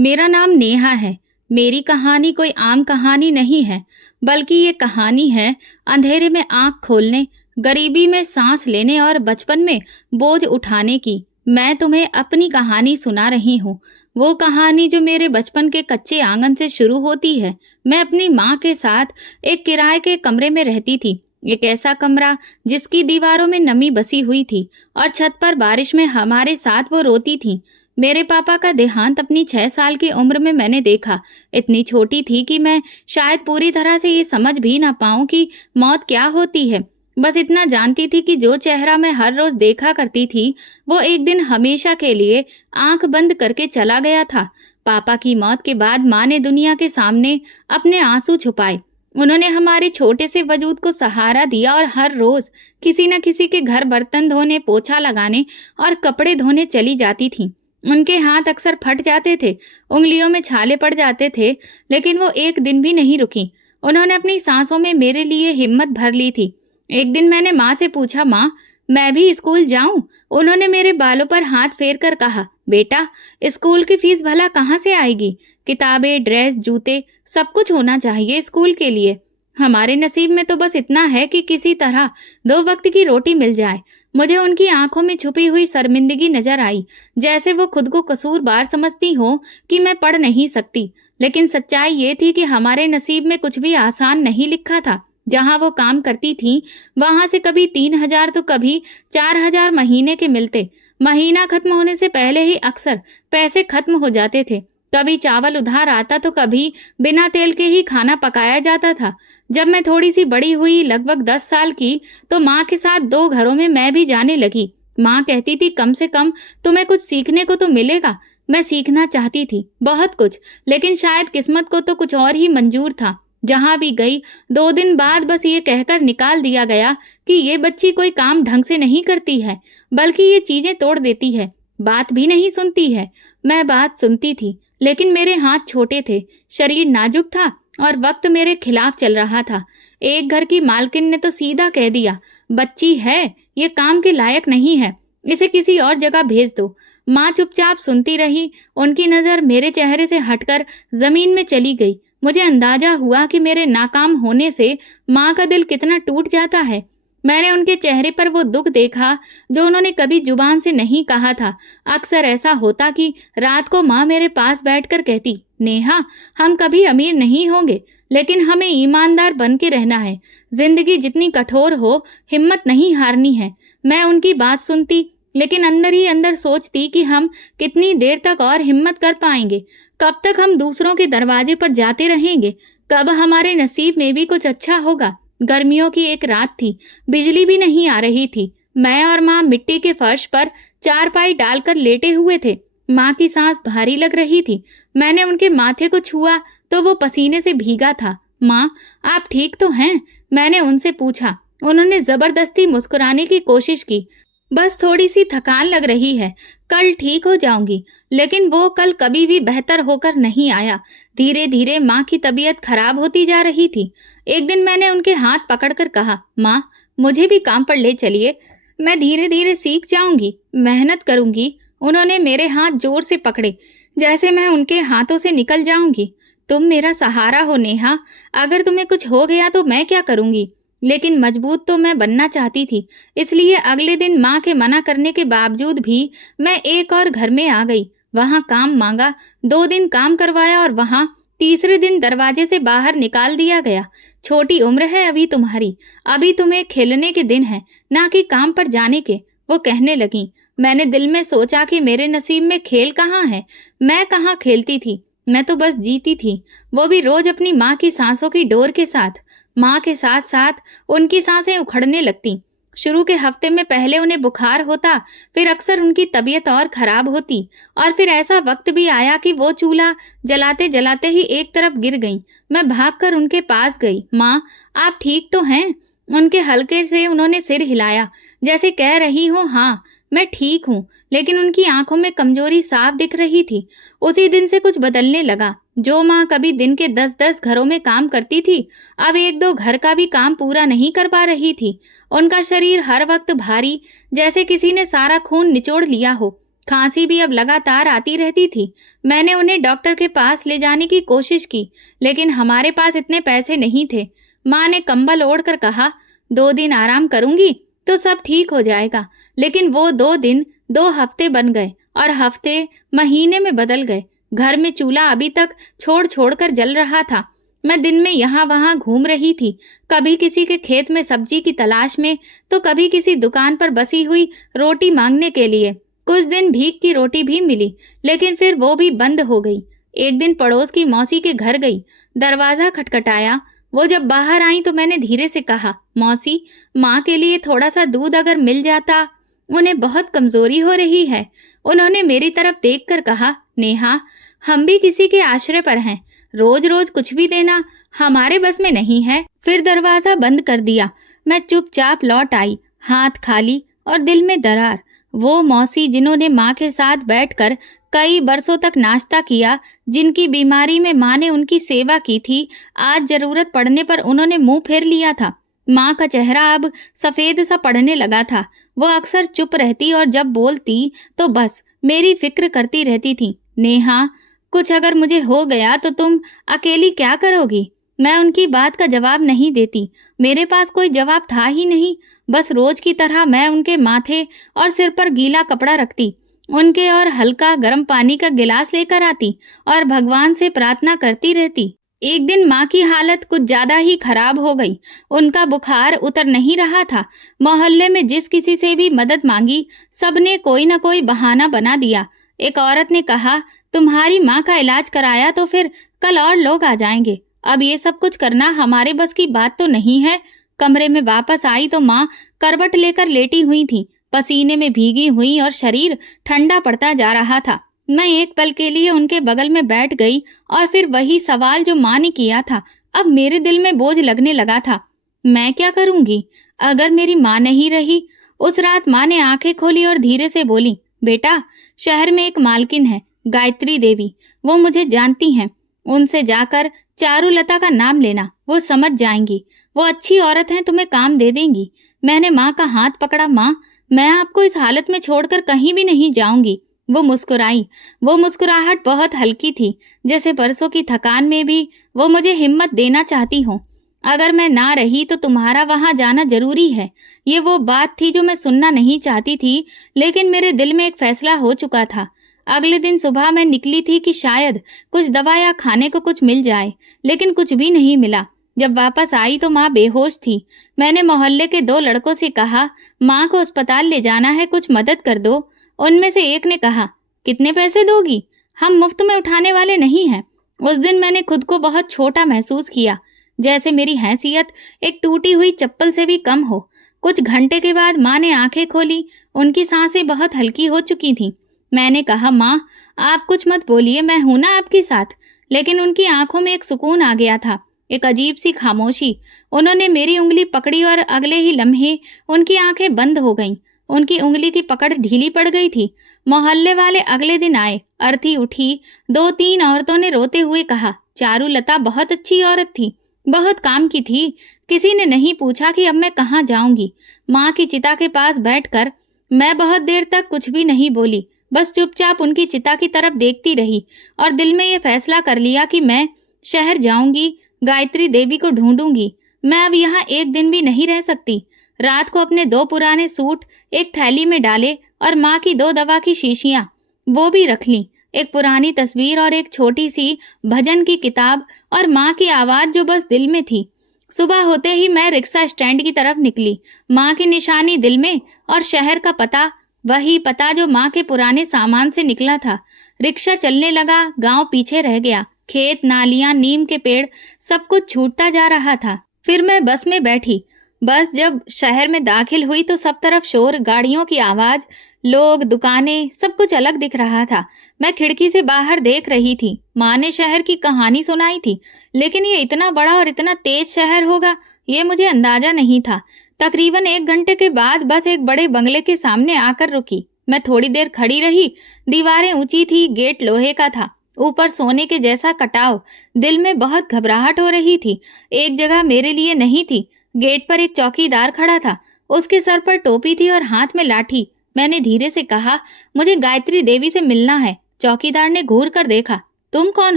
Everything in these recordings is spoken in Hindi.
मेरा नाम नेहा है। मेरी कहानी कोई आम कहानी नहीं है, बल्कि ये कहानी है अंधेरे में आँख खोलने, गरीबी में सांस लेने और बचपन में बोझ उठाने की। मैं तुम्हें अपनी कहानी सुना रही हूँ। वो कहानी जो मेरे बचपन के कच्चे आंगन से शुरू होती है। मैं अपनी माँ के साथ एक किराए के कमरे में रहती थी। एक ऐसा कमरा जिसकी दीवारों में नमी बसी हुई थी और छत पर बारिश में हमारे साथ वो रोती थी। मेरे पापा का देहांत अपनी 6 साल की उम्र में मैंने देखा। इतनी छोटी थी कि मैं शायद पूरी तरह से ये समझ भी ना पाऊं कि मौत क्या होती है। बस इतना जानती थी कि जो चेहरा मैं हर रोज देखा करती थी, वो एक दिन हमेशा के लिए आंख बंद करके चला गया था। पापा की मौत के बाद माँ ने दुनिया के सामने अपने आंसू छुपाए। उन्होंने हमारे छोटे से वजूद को सहारा दिया और हर रोज किसी न किसी के घर बर्तन धोने, पोछा लगाने और कपड़े धोने चली जाती थी। उनके हाथ अक्सर फट जाते थे, उंगलियों में छाले पड़ जाते थे, लेकिन वो एक दिन भी नहीं रुकी। उन्होंने अपनी सांसों में मेरे लिए हिम्मत भर ली थी। एक दिन मैंने माँ से पूछा, माँ मैं भी स्कूल जाऊं? उन्होंने मेरे बालों पर हाथ फेर कर कहा, बेटा स्कूल की फीस भला कहाँ से आएगी? किताबें, ड्रेस, जूते सब कुछ होना चाहिए स्कूल के लिए। हमारे नसीब में तो बस इतना है कि किसी तरह 2 वक्त की रोटी मिल जाए। मुझे उनकी आंखों में छुपी हुई शर्मिंदगी नजर आई, जैसे वो खुद को कसूरवार समझती हो कि मैं पढ़ नहीं सकती। लेकिन सच्चाई ये थी कि हमारे नसीब में कुछ भी आसान नहीं लिखा था। जहां वो काम करती थी, वहां से कभी 3,000 तो कभी 4,000 महीने के मिलते। महीना खत्म होने से पहले ही अक्सर पैसे खत्म हो जाते थे। कभी चावल उधार आता तो कभी बिना तेल के ही खाना पकाया जाता था। जब मैं थोड़ी सी बड़ी हुई, लगभग 10 साल की, तो माँ के साथ 2 घरों में मैं भी जाने लगी। माँ कहती थी, कम से कम तुम्हें कुछ सीखने को तो मिलेगा। मैं सीखना चाहती थी बहुत कुछ, लेकिन शायद किस्मत को तो कुछ और ही मंजूर था। जहां भी गई 2 दिन बाद बस ये कहकर निकाल दिया गया कि ये बच्ची कोई काम ढंग से नहीं करती है, बल्कि ये चीजें तोड़ देती है, बात भी नहीं सुनती है। मैं बात सुनती थी, लेकिन मेरे हाथ छोटे थे, शरीर नाजुक था और वक्त मेरे खिलाफ चल रहा था। एक घर की मालकिन ने तो सीधा कह दिया, बच्ची है, ये काम के लायक नहीं है, इसे किसी और जगह भेज दो। माँ चुपचाप सुनती रही। उनकी नजर मेरे चेहरे से हटकर जमीन में चली गई। मुझे अंदाजा हुआ कि मेरे नाकाम होने से माँ का दिल कितना टूट जाता है। मैंने उनके चेहरे पर वो दुख देखा जो उन्होंने कभी जुबान से नहीं कहा था। अक्सर ऐसा होता कि रात को माँ मेरे पास बैठकर कहती, नेहा हम कभी अमीर नहीं होंगे, लेकिन हमें ईमानदार बन के रहना है। जिंदगी जितनी कठोर हो, हिम्मत नहीं हारनी है। मैं उनकी बात सुनती, लेकिन अंदर ही अंदर सोचती कि हम कितनी देर तक और हिम्मत कर पाएंगे। कब तक हम दूसरों के दरवाजे पर जाते रहेंगे? कब हमारे नसीब में भी कुछ अच्छा होगा? गर्मियों की एक रात थी, बिजली भी नहीं आ रही थी। मैं और माँ मिट्टी के फर्श पर चारपाई डालकर लेटे हुए थे। माँ की सांस भारी लग रही थी। मैंने उनके माथे को छुआ तो वो पसीने से भीगा था। माँ आप ठीक तो हैं? मैंने उनसे पूछा। उन्होंने जबरदस्ती मुस्कुराने की कोशिश की। बस थोड़ी सी थकान लग रही है, कल ठीक हो जाऊंगी। लेकिन वो कल कभी भी बेहतर होकर नहीं आया। धीरे धीरे माँ की तबीयत खराब होती जा रही थी। एक दिन मैंने उनके हाथ पकड़कर कहा, माँ मुझे भी काम पर ले चलिए, मैं धीरे धीरे सीख जाऊंगी, मेहनत करूंगी। उन्होंने मेरे हाथ जोर से पकड़े, जैसे मैं उनके हाथों से निकल जाऊंगी। तुम मेरा सहारा हो नेहा, अगर तुम्हें कुछ हो गया तो मैं क्या करूंगी? लेकिन मजबूत तो मैं बनना चाहती थी, इसलिए अगले दिन माँ के मना करने के बावजूद भी मैं एक और घर में आ गई। वहां काम मांगा, 2 दिन काम करवाया और वहां तीसरे दिन दरवाजे से बाहर निकाल दिया गया। छोटी उम्र है अभी तुम्हारी, अभी तुम्हें खेलने के दिन है, ना कि काम पर जाने के, वो कहने लगी। मैंने दिल में सोचा कि मेरे नसीब में खेल कहाँ है। मैं कहाँ खेलती थी, मैं तो बस जीती थी, वो भी रोज अपनी माँ की सांसों की डोर के साथ। माँ के साथ साथ उनकी सांसें उखड़ने लगती। शुरू के हफ्ते में पहले उन्हें बुखार होता, फिर अक्सर उनकी तबीयत और खराब होती, और फिर ऐसा वक्त भी आया कि वो चूल्हा जलाते जलाते ही एक तरफ गिर गईं। मैं भागकर उनके पास गई। माँ आप ठीक तो हैं? उनके हल्के से उन्होंने सिर हिलाया, जैसे कह रही हो हाँ मैं ठीक हूँ, लेकिन उनकी आंखों में कमजोरी साफ दिख रही थी। उसी दिन से कुछ बदलने लगा। जो माँ कभी दिन के 10-10 घरों में काम करती थी, अब 1-2 घर का भी काम पूरा नहीं कर पा रही थी। उनका शरीर हर वक्त भारी, जैसे किसी ने सारा खून निचोड़ लिया हो। खांसी भी अब लगातार आती रहती थी। मैंने उन्हें डॉक्टर के पास ले जाने की कोशिश की, लेकिन हमारे पास इतने पैसे नहीं थे। माँ ने कंबल ओढ़कर कहा, 2 दिन आराम करूंगी तो सब ठीक हो जाएगा। लेकिन वो 2 दिन 2 हफ्ते बन गए और हफ्ते महीने में बदल गए। घर में चूल्हा अभी तक छोड़ छोड़ कर जल रहा था। मैं दिन में यहाँ वहाँ घूम रही थी, कभी किसी के खेत में सब्जी की तलाश में, तो कभी किसी दुकान पर बसी हुई रोटी मांगने के लिए। कुछ दिन भीख की रोटी भी मिली, लेकिन फिर वो भी बंद हो गई। एक दिन पड़ोस की मौसी के घर गई, दरवाजा खटखटाया। वो जब बाहर आई तो मैंने धीरे से कहा, मौसी, माँ के लिए थोड़ा सा दूध अगर मिल जाता, उन्हें बहुत कमजोरी हो रही है। उन्होंने मेरी तरफ देखकर कहा, नेहा, हम भी किसी के आश्रय पर हैं, रोज रोज कुछ भी देना हमारे बस में नहीं है। फिर दरवाजा बंद कर दिया। मैं चुपचाप लौट आई, हाथ खाली और दिल में दरार। वो मौसी जिन्होंने माँ के साथ बैठकर कई बरसों तक नाश्ता किया, जिनकी बीमारी में माँ ने उनकी सेवा की थी, आज जरूरत पड़ने पर उन्होंने मुंह फेर लिया था। माँ का चेहरा अब सफेद सा पड़ने लगा था। वो अक्सर चुप रहती और जब बोलती तो बस मेरी फिक्र करती रहती थी। नेहा, कुछ अगर मुझे हो गया तो तुम अकेली क्या करोगी? मैं उनकी बात का जवाब नहीं देती। मेरे पास कोई जवाब था ही नहीं। बस रोज की तरह मैं उनके माथे और सिर पर गीला कपड़ा रखती, उनके और हल्का गर्म पानी का गिलास लेकर आती और भगवान से प्रार्थना करती रहती। एक दिन माँ की हालत कुछ ज्यादा ही खराब हो गई। उनका बुखार उतर नहीं रहा था। मोहल्ले में जिस किसी से भी मदद मांगी, सबने कोई न कोई बहाना बना दिया। एक औरत ने कहा, तुम्हारी माँ का इलाज कराया तो फिर कल और लोग आ जाएंगे। अब ये सब कुछ करना हमारे बस की बात तो नहीं है। कमरे में वापस आई तो माँ करवट लेकर लेटी हुई थी, पसीने में भीगी हुई और शरीर ठंडा पड़ता जा रहा था। मैं एक पल के लिए उनके बगल में बैठ गई और फिर वही सवाल जो माँ ने किया था, अब मेरे दिल में बोझ लगने लगा था। मैं क्या करूंगी अगर मेरी माँ नहीं रही? उस रात माँ ने आंखें खोली और धीरे से बोली, बेटा, शहर में एक मालकिन है, गायत्री देवी, वो मुझे जानती हैं। उनसे जाकर चारुलता का नाम लेना, वो समझ जाएंगी। वो अच्छी औरत हैं, तुम्हें काम दे देंगी। मैंने माँ का हाथ पकड़ा। माँ, मैं आपको इस हालत में छोड़कर कहीं भी नहीं जाऊंगी। वो मुस्कुराई। वो मुस्कुराहट बहुत हल्की थी, जैसे परसों की थकान में भी वो मुझे हिम्मत देना चाहती हो। अगर मैं ना रही तो तुम्हारा वहां जाना जरूरी है। ये वो बात थी जो मैं सुनना नहीं चाहती थी, लेकिन मेरे दिल में एक फैसला हो चुका था। अगले दिन सुबह मैं निकली थी कि शायद कुछ दवा या खाने को कुछ मिल जाए, लेकिन कुछ भी नहीं मिला। जब वापस आई तो माँ बेहोश थी। मैंने मोहल्ले के 2 लड़कों से कहा, माँ को अस्पताल ले जाना है, कुछ मदद कर दो। उनमें से एक ने कहा, कितने पैसे दोगी? हम मुफ्त में उठाने वाले नहीं हैं। उस दिन मैंने खुद को बहुत छोटा महसूस किया, जैसे मेरी हैसियत एक टूटी हुई चप्पल से भी कम हो। कुछ घंटे के बाद माँ ने आंखें खोली। उनकी सांसें बहुत हल्की हो चुकी थीं। मैंने कहा, माँ, आप कुछ मत बोलिए, मैं हूं ना आपके साथ। लेकिन उनकी आंखों में एक सुकून आ गया था, एक अजीब सी खामोशी। उन्होंने मेरी उंगली पकड़ी और अगले ही लम्हे उनकी आंखें बंद हो गईं। उनकी उंगली की पकड़ ढीली पड़ गई थी। मोहल्ले वाले अगले दिन आए। अर्थी उठी। 2-3 औरतों ने रोते हुए कहा, चारुलता बहुत अच्छी औरत थी, बहुत काम की थी। किसी ने नहीं पूछा कि अब मैं कहाँ जाऊंगी। माँ की चिता के पास बैठकर मैं बहुत देर तक कुछ भी नहीं बोली, बस चुपचाप उनकी चिता की तरफ देखती रही और दिल में ये फैसला कर लिया कि मैं शहर जाऊंगी, गायत्री देवी को ढूंढूंगी। मैं अब यहाँ एक दिन भी नहीं रह सकती। रात को अपने 2 पुराने सूट एक थैली में डाले और माँ की 2 दवा की शीशियां वो भी रख ली, एक पुरानी तस्वीर और एक छोटी सी भजन की किताब और माँ की आवाज जो बस दिल में थी। सुबह होते ही मैं रिक्शा स्टैंड की तरफ निकली। माँ की निशानी दिल में और शहर का पता, वही पता जो माँ के पुराने सामान से निकला था। रिक्शा चलने लगा, गांव पीछे रह गया। खेत, नालियां, नीम के पेड़, सब कुछ छूटता जा रहा था। फिर मैं बस में बैठी। बस जब शहर में दाखिल हुई तो सब तरफ शोर, गाड़ियों की आवाज, लोग, दुकानें, सब कुछ अलग दिख रहा था। मैं खिड़की से बाहर देख रही थी। माँ ने शहर की कहानी सुनाई थी, लेकिन ये इतना बड़ा और इतना तेज शहर होगा, ये मुझे अंदाजा नहीं था। तकरीबन 1 घंटे के बाद बस एक बड़े बंगले के सामने आकर रुकी। मैं थोड़ी देर खड़ी रही। दीवारें ऊंची थी, गेट लोहे का था, ऊपर सोने के जैसा कटाव। दिल में बहुत घबराहट हो रही थी। एक जगह मेरे लिए नहीं थी। गेट पर एक चौकीदार खड़ा था, उसके सर पर टोपी थी और हाथ में लाठी। मैंने धीरे से कहा, मुझे गायत्री देवी से मिलना है। चौकीदार ने घूर कर देखा। तुम कौन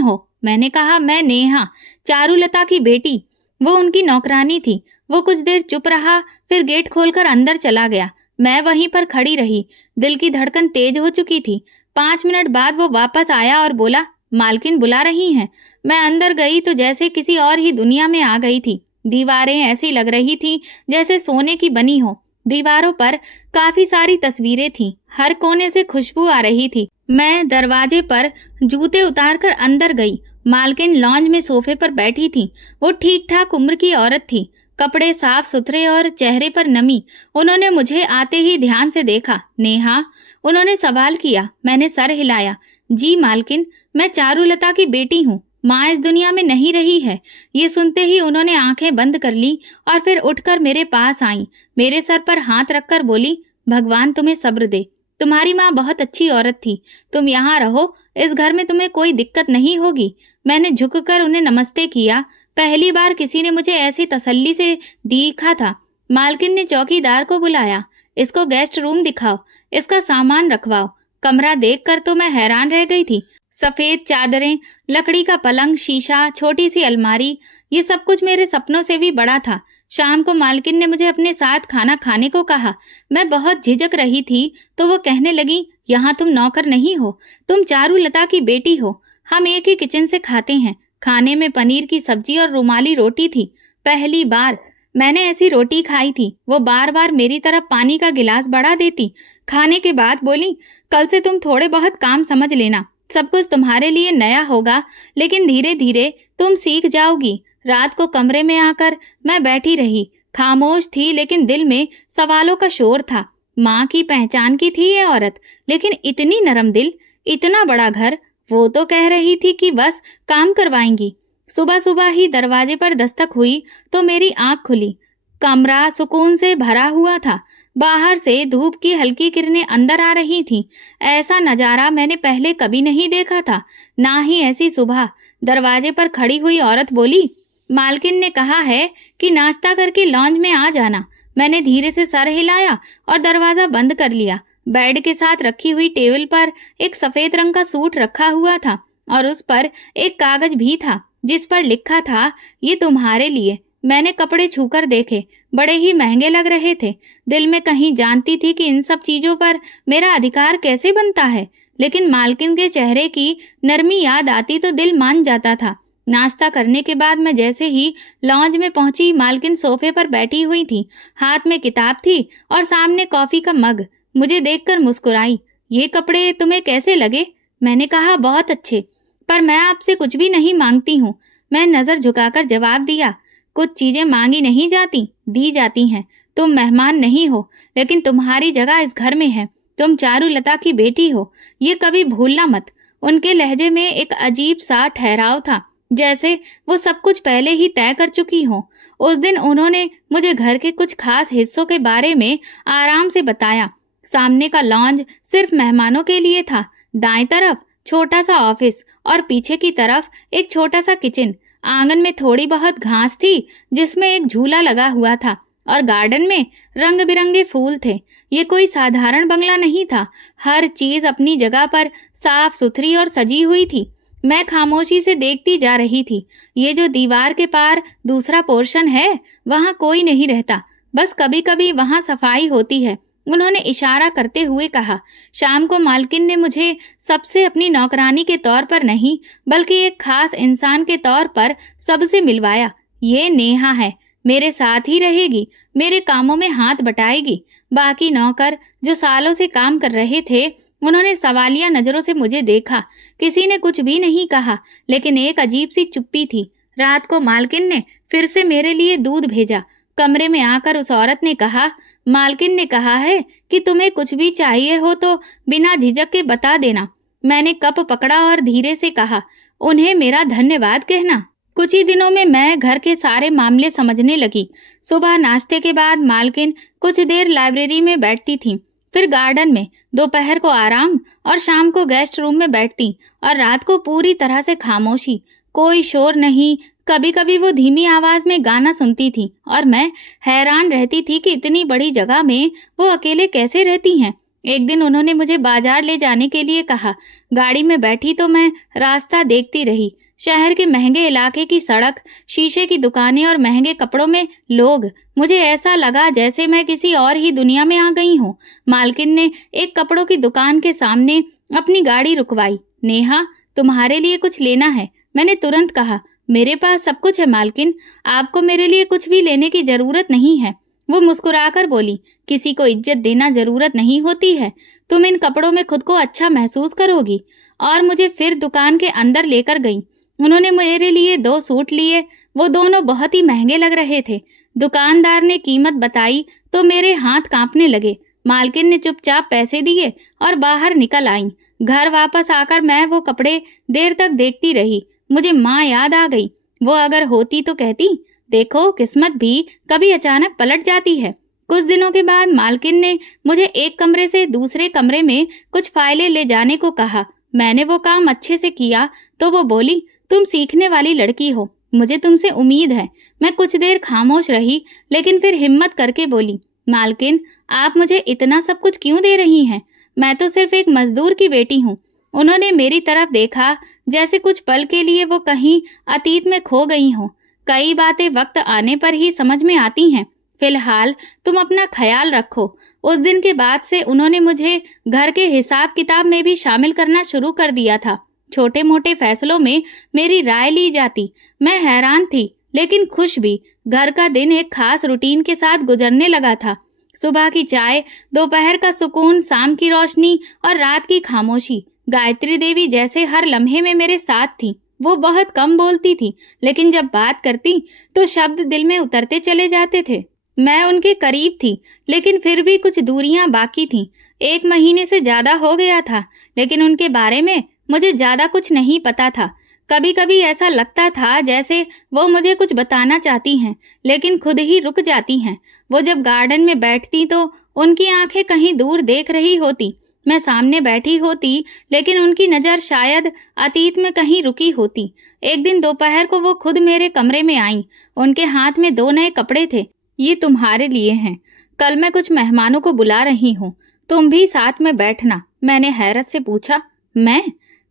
हो? मैंने कहा, मैं नेहा, चारुलता की बेटी। वो उनकी नौकरानी थी। वो कुछ देर चुप रहा, फिर गेट खोलकर अंदर चला गया। मैं वहीं पर खड़ी रही। दिल की धड़कन तेज हो चुकी थी। 5 मिनट बाद वो वापस आया और बोला, मालकिन बुला रही हैं। मैं अंदर गई तो जैसे किसी और ही दुनिया में आ गई थी। दीवारें ऐसी लग रही थी जैसे सोने की बनी हो। दीवारों पर काफी सारी तस्वीरें थीं। हर कोने से खुशबू आ रही थी। मैं दरवाजे पर जूते उतारकर अंदर गई। मालकिन लॉन्ज में सोफे पर बैठी थी। वो ठीक ठाक उम्र की औरत थी, कपड़े साफ सुथरे और चेहरे पर नमी। उन्होंने मुझे आते ही ध्यान से देखा। नेहा, उन्होंने सवाल किया। मैंने सर हिलाया। जी मालकिन, मैं चारुलता की बेटी हूँ। माँ इस दुनिया में नहीं रही है। ये सुनते ही उन्होंने आंखें बंद कर ली और फिर उठकर मेरे पास आईं। मेरे सर पर हाथ रखकर बोली, भगवान तुम्हें सब्र दे। तुम्हारी माँ बहुत अच्छी औरत थी। तुम यहाँ रहो, इस घर में तुम्हें कोई दिक्कत नहीं होगी। मैंने झुककर उन्हें नमस्ते किया। पहली बार किसी ने मुझे ऐसी तसल्ली से देखा था। मालकिन ने चौकीदार को बुलाया। इसको गेस्ट रूम दिखाओ, इसका सामान रखवाओ। कमरा देखकर तो मैं हैरान रह गई थी। सफेद चादरें, लकड़ी का पलंग, शीशा, छोटी सी अलमारी, ये सब कुछ मेरे सपनों से भी बड़ा था। शाम को मालकिन ने मुझे अपने साथ खाना खाने को कहा। मैं बहुत झिझक रही थी तो वो कहने लगी, यहाँ तुम नौकर नहीं हो, तुम चारुलता की बेटी हो। हम एक ही किचन से खाते हैं। खाने में पनीर की सब्जी और रुमाली रोटी थी। पहली बार मैंने ऐसी रोटी खाई थी। वो बार बार मेरी तरफ पानी का गिलास बढ़ा देती। खाने के बाद बोली, कल से तुम थोड़े बहुत काम समझ लेना। सब कुछ तुम्हारे लिए नया होगा, लेकिन धीरे धीरे तुम सीख जाओगी। रात को कमरे में आकर मैं बैठी रही। खामोश थी, लेकिन दिल में सवालों का शोर था। माँ की पहचान की थी ये औरत, लेकिन इतनी नरम दिल, इतना बड़ा घर। वो तो कह रही थी कि बस काम करवाएंगी। सुबह सुबह ही दरवाजे पर दस्तक हुई तो मेरी आंख खुली। कमरा सुकून से भरा हुआ था। बाहर से धूप की हल्की किरणें अंदर आ रही थीं। ऐसा नजारा मैंने पहले कभी नहीं देखा था, ना ही ऐसी सुबह। दरवाजे पर खड़ी हुई औरत बोली, मालकिन ने कहा है कि नाश्ता करके लॉन्ज में आ जाना। मैंने धीरे से सर हिलाया और दरवाजा बंद कर लिया। बेड के साथ रखी हुई टेबल पर एक सफेद रंग का सूट रखा हुआ था और उस पर एक कागज भी था जिस पर लिखा था, ये तुम्हारे लिए। मैंने कपड़े छूकर देखे, बड़े ही महंगे लग रहे थे। दिल में कहीं जानती थी कि इन सब चीजों पर मेरा अधिकार कैसे बनता है, लेकिन मालकिन के चेहरे की नरमी याद आती तो दिल मान जाता था। नाश्ता करने के बाद मैं जैसे ही लॉन्ज में पहुंची, मालकिन सोफे पर बैठी हुई थी। हाथ में किताब थी और सामने कॉफी का मग। मुझे देखकर मुस्कुराई। ये कपड़े तुम्हें कैसे लगे? मैंने कहा, बहुत अच्छे, पर मैं आपसे कुछ भी नहीं मांगती हूँ। मैं नजर झुकाकर जवाब दिया, कुछ चीजें मांगी नहीं जाती, दी जाती हैं। तुम मेहमान नहीं हो, लेकिन तुम्हारी जगह इस घर में है। तुम चारुलता की बेटी हो, ये कभी भूलना मत। उनके लहजे में एक अजीब सा ठहराव था, जैसे वो सब कुछ पहले ही तय कर चुकी हो। उस दिन उन्होंने मुझे घर के कुछ खास हिस्सों के बारे में आराम से बताया। सामने का लॉन्ज सिर्फ मेहमानों के लिए था। दाएं तरफ छोटा सा ऑफिस और पीछे की तरफ एक छोटा सा किचन। आंगन में थोड़ी बहुत घास थी जिसमें एक झूला लगा हुआ था और गार्डन में रंग बिरंगे फूल थे। ये कोई साधारण बंगला नहीं था। हर चीज अपनी जगह पर साफ सुथरी और सजी हुई थी। मैं खामोशी से देखती जा रही थी। ये जो दीवार के पार दूसरा पोर्शन है, वहाँ कोई नहीं रहता, बस कभी कभी वहाँ सफाई होती है। उन्होंने इशारा करते हुए कहा। शाम को मालकिन ने मुझे सबसे अपनी नौकरानी के तौर पर नहीं, बल्कि एक खास इंसान के तौर पर सबसे मिलवाया। ये नेहा है, मेरे साथ ही रहेगी, मेरे कामों में हाथ बटाएगी। बाकी नौकर जो सालों से काम कर रहे थे, उन्होंने सवालिया नजरों से मुझे देखा। किसी ने कुछ भी नहीं कहा, लेकिन एक अजीब सी चुप्पी थी। रात को मालकिन ने फिर से मेरे लिए दूध भेजा। कमरे में आकर उस औरत ने कहा, मालकिन ने कहा है कि तुम्हें कुछ भी चाहिए हो तो बिना झिझक के बता देना। मैंने कप पकड़ा और धीरे से कहा, उन्हें मेरा धन्यवाद कहना। कुछ ही दिनों में मैं घर के सारे मामले समझने लगी। सुबह नाश्ते के बाद मालकिन कुछ देर लाइब्रेरी में बैठती थी, फिर गार्डन में, दोपहर को आराम और शाम को गेस्ट रूम में बैठती, और रात को पूरी तरह से खामोशी, कोई शोर नहीं। कभी कभी वो धीमी आवाज में गाना सुनती थी और मैं हैरान रहती थी कि इतनी बड़ी जगह में वो अकेले कैसे रहती हैं। एक दिन उन्होंने मुझे बाजार ले जाने के लिए कहा। गाड़ी में बैठी तो मैं रास्ता देखती रही। शहर के महंगे इलाके की सड़क, शीशे की दुकानें और महंगे कपड़ों में लोग। मुझे ऐसा लगा जैसे मैं किसी और ही दुनिया में आ गई हूँ। मालकिन ने एक कपड़ों की दुकान के सामने अपनी गाड़ी रुकवाई। नेहा, तुम्हारे लिए कुछ लेना है? मैंने तुरंत कहा, मेरे पास सब कुछ है मालकिन, आपको मेरे लिए कुछ भी लेने की जरूरत नहीं है। वो मुस्कुराकर बोली, किसी को इज्जत देना जरूरत नहीं होती है। तुम इन कपड़ों में खुद को अच्छा महसूस करोगी। और मुझे फिर दुकान के अंदर लेकर गई। उन्होंने मेरे लिए 2 सूट लिए। वो दोनों बहुत ही महंगे लग रहे थे। दुकानदार ने कीमत बताई तो मेरे हाथ कांपने लगे। मालकिन ने चुपचाप पैसे दिए और बाहर निकल आईं। घर वापस आकर मैं वो कपड़े देर तक देखती रही। मुझे माँ याद आ गई। वो अगर होती तो कहती, देखो किस्मत भी कभी अचानक पलट जाती है। कुछ दिनों के बाद मालकिन ने मुझे एक कमरे से दूसरे कमरे में कुछ फाइलें ले जाने को कहा। मैंने वो काम अच्छे से किया तो वो बोली, तुम सीखने वाली लड़की हो, मुझे तुमसे उम्मीद है। मैं कुछ देर खामोश रही, लेकिन फिर हिम्मत करके बोली, मालकिन आप मुझे इतना सब कुछ क्यों दे रही हैं? मैं तो सिर्फ एक मजदूर की बेटी हूँ। उन्होंने मेरी तरफ देखा जैसे कुछ पल के लिए वो कहीं अतीत में खो गई हो। कई बातें वक्त आने पर ही समझ में आती हैं। फिलहाल तुम अपना ख्याल रखो। उस दिन के बाद से उन्होंने मुझे घर के हिसाब किताब में भी शामिल करना शुरू कर दिया था। छोटे मोटे फैसलों में मेरी राय ली जाती। मैं हैरान थी लेकिन खुश भी। घर का दिन एक खास रूटीन के साथ गुजरने लगा था। सुबह की चाय, दोपहर का सुकून, शाम की रोशनी और रात की खामोशी। गायत्री देवी जैसे हर लम्हे में मेरे साथ थी। वो बहुत कम बोलती थी, लेकिन जब बात करती तो शब्द दिल में उतरते चले जाते थे। मैं उनके करीब थी, लेकिन फिर भी कुछ दूरियां बाकी थीं। 1 महीने से ज्यादा हो गया था, लेकिन उनके बारे में मुझे ज्यादा कुछ नहीं पता था। कभी कभी ऐसा लगता था जैसे वो मुझे कुछ बताना चाहती हैं, लेकिन खुद ही रुक जाती हैं। वो जब गार्डन में बैठती तो उनकी आंखें कहीं दूर देख रही होती। मैं सामने बैठी होती, लेकिन उनकी नजर शायद अतीत में कहीं रुकी होती। एक दिन दोपहर को वो खुद मेरे कमरे में आईं। उनके हाथ में 2 नए कपड़े थे। ये तुम्हारे लिए हैं। कल मैं कुछ मेहमानों को बुला रही हूँ, तुम भी साथ में बैठना। मैंने हैरत से पूछा, मैं?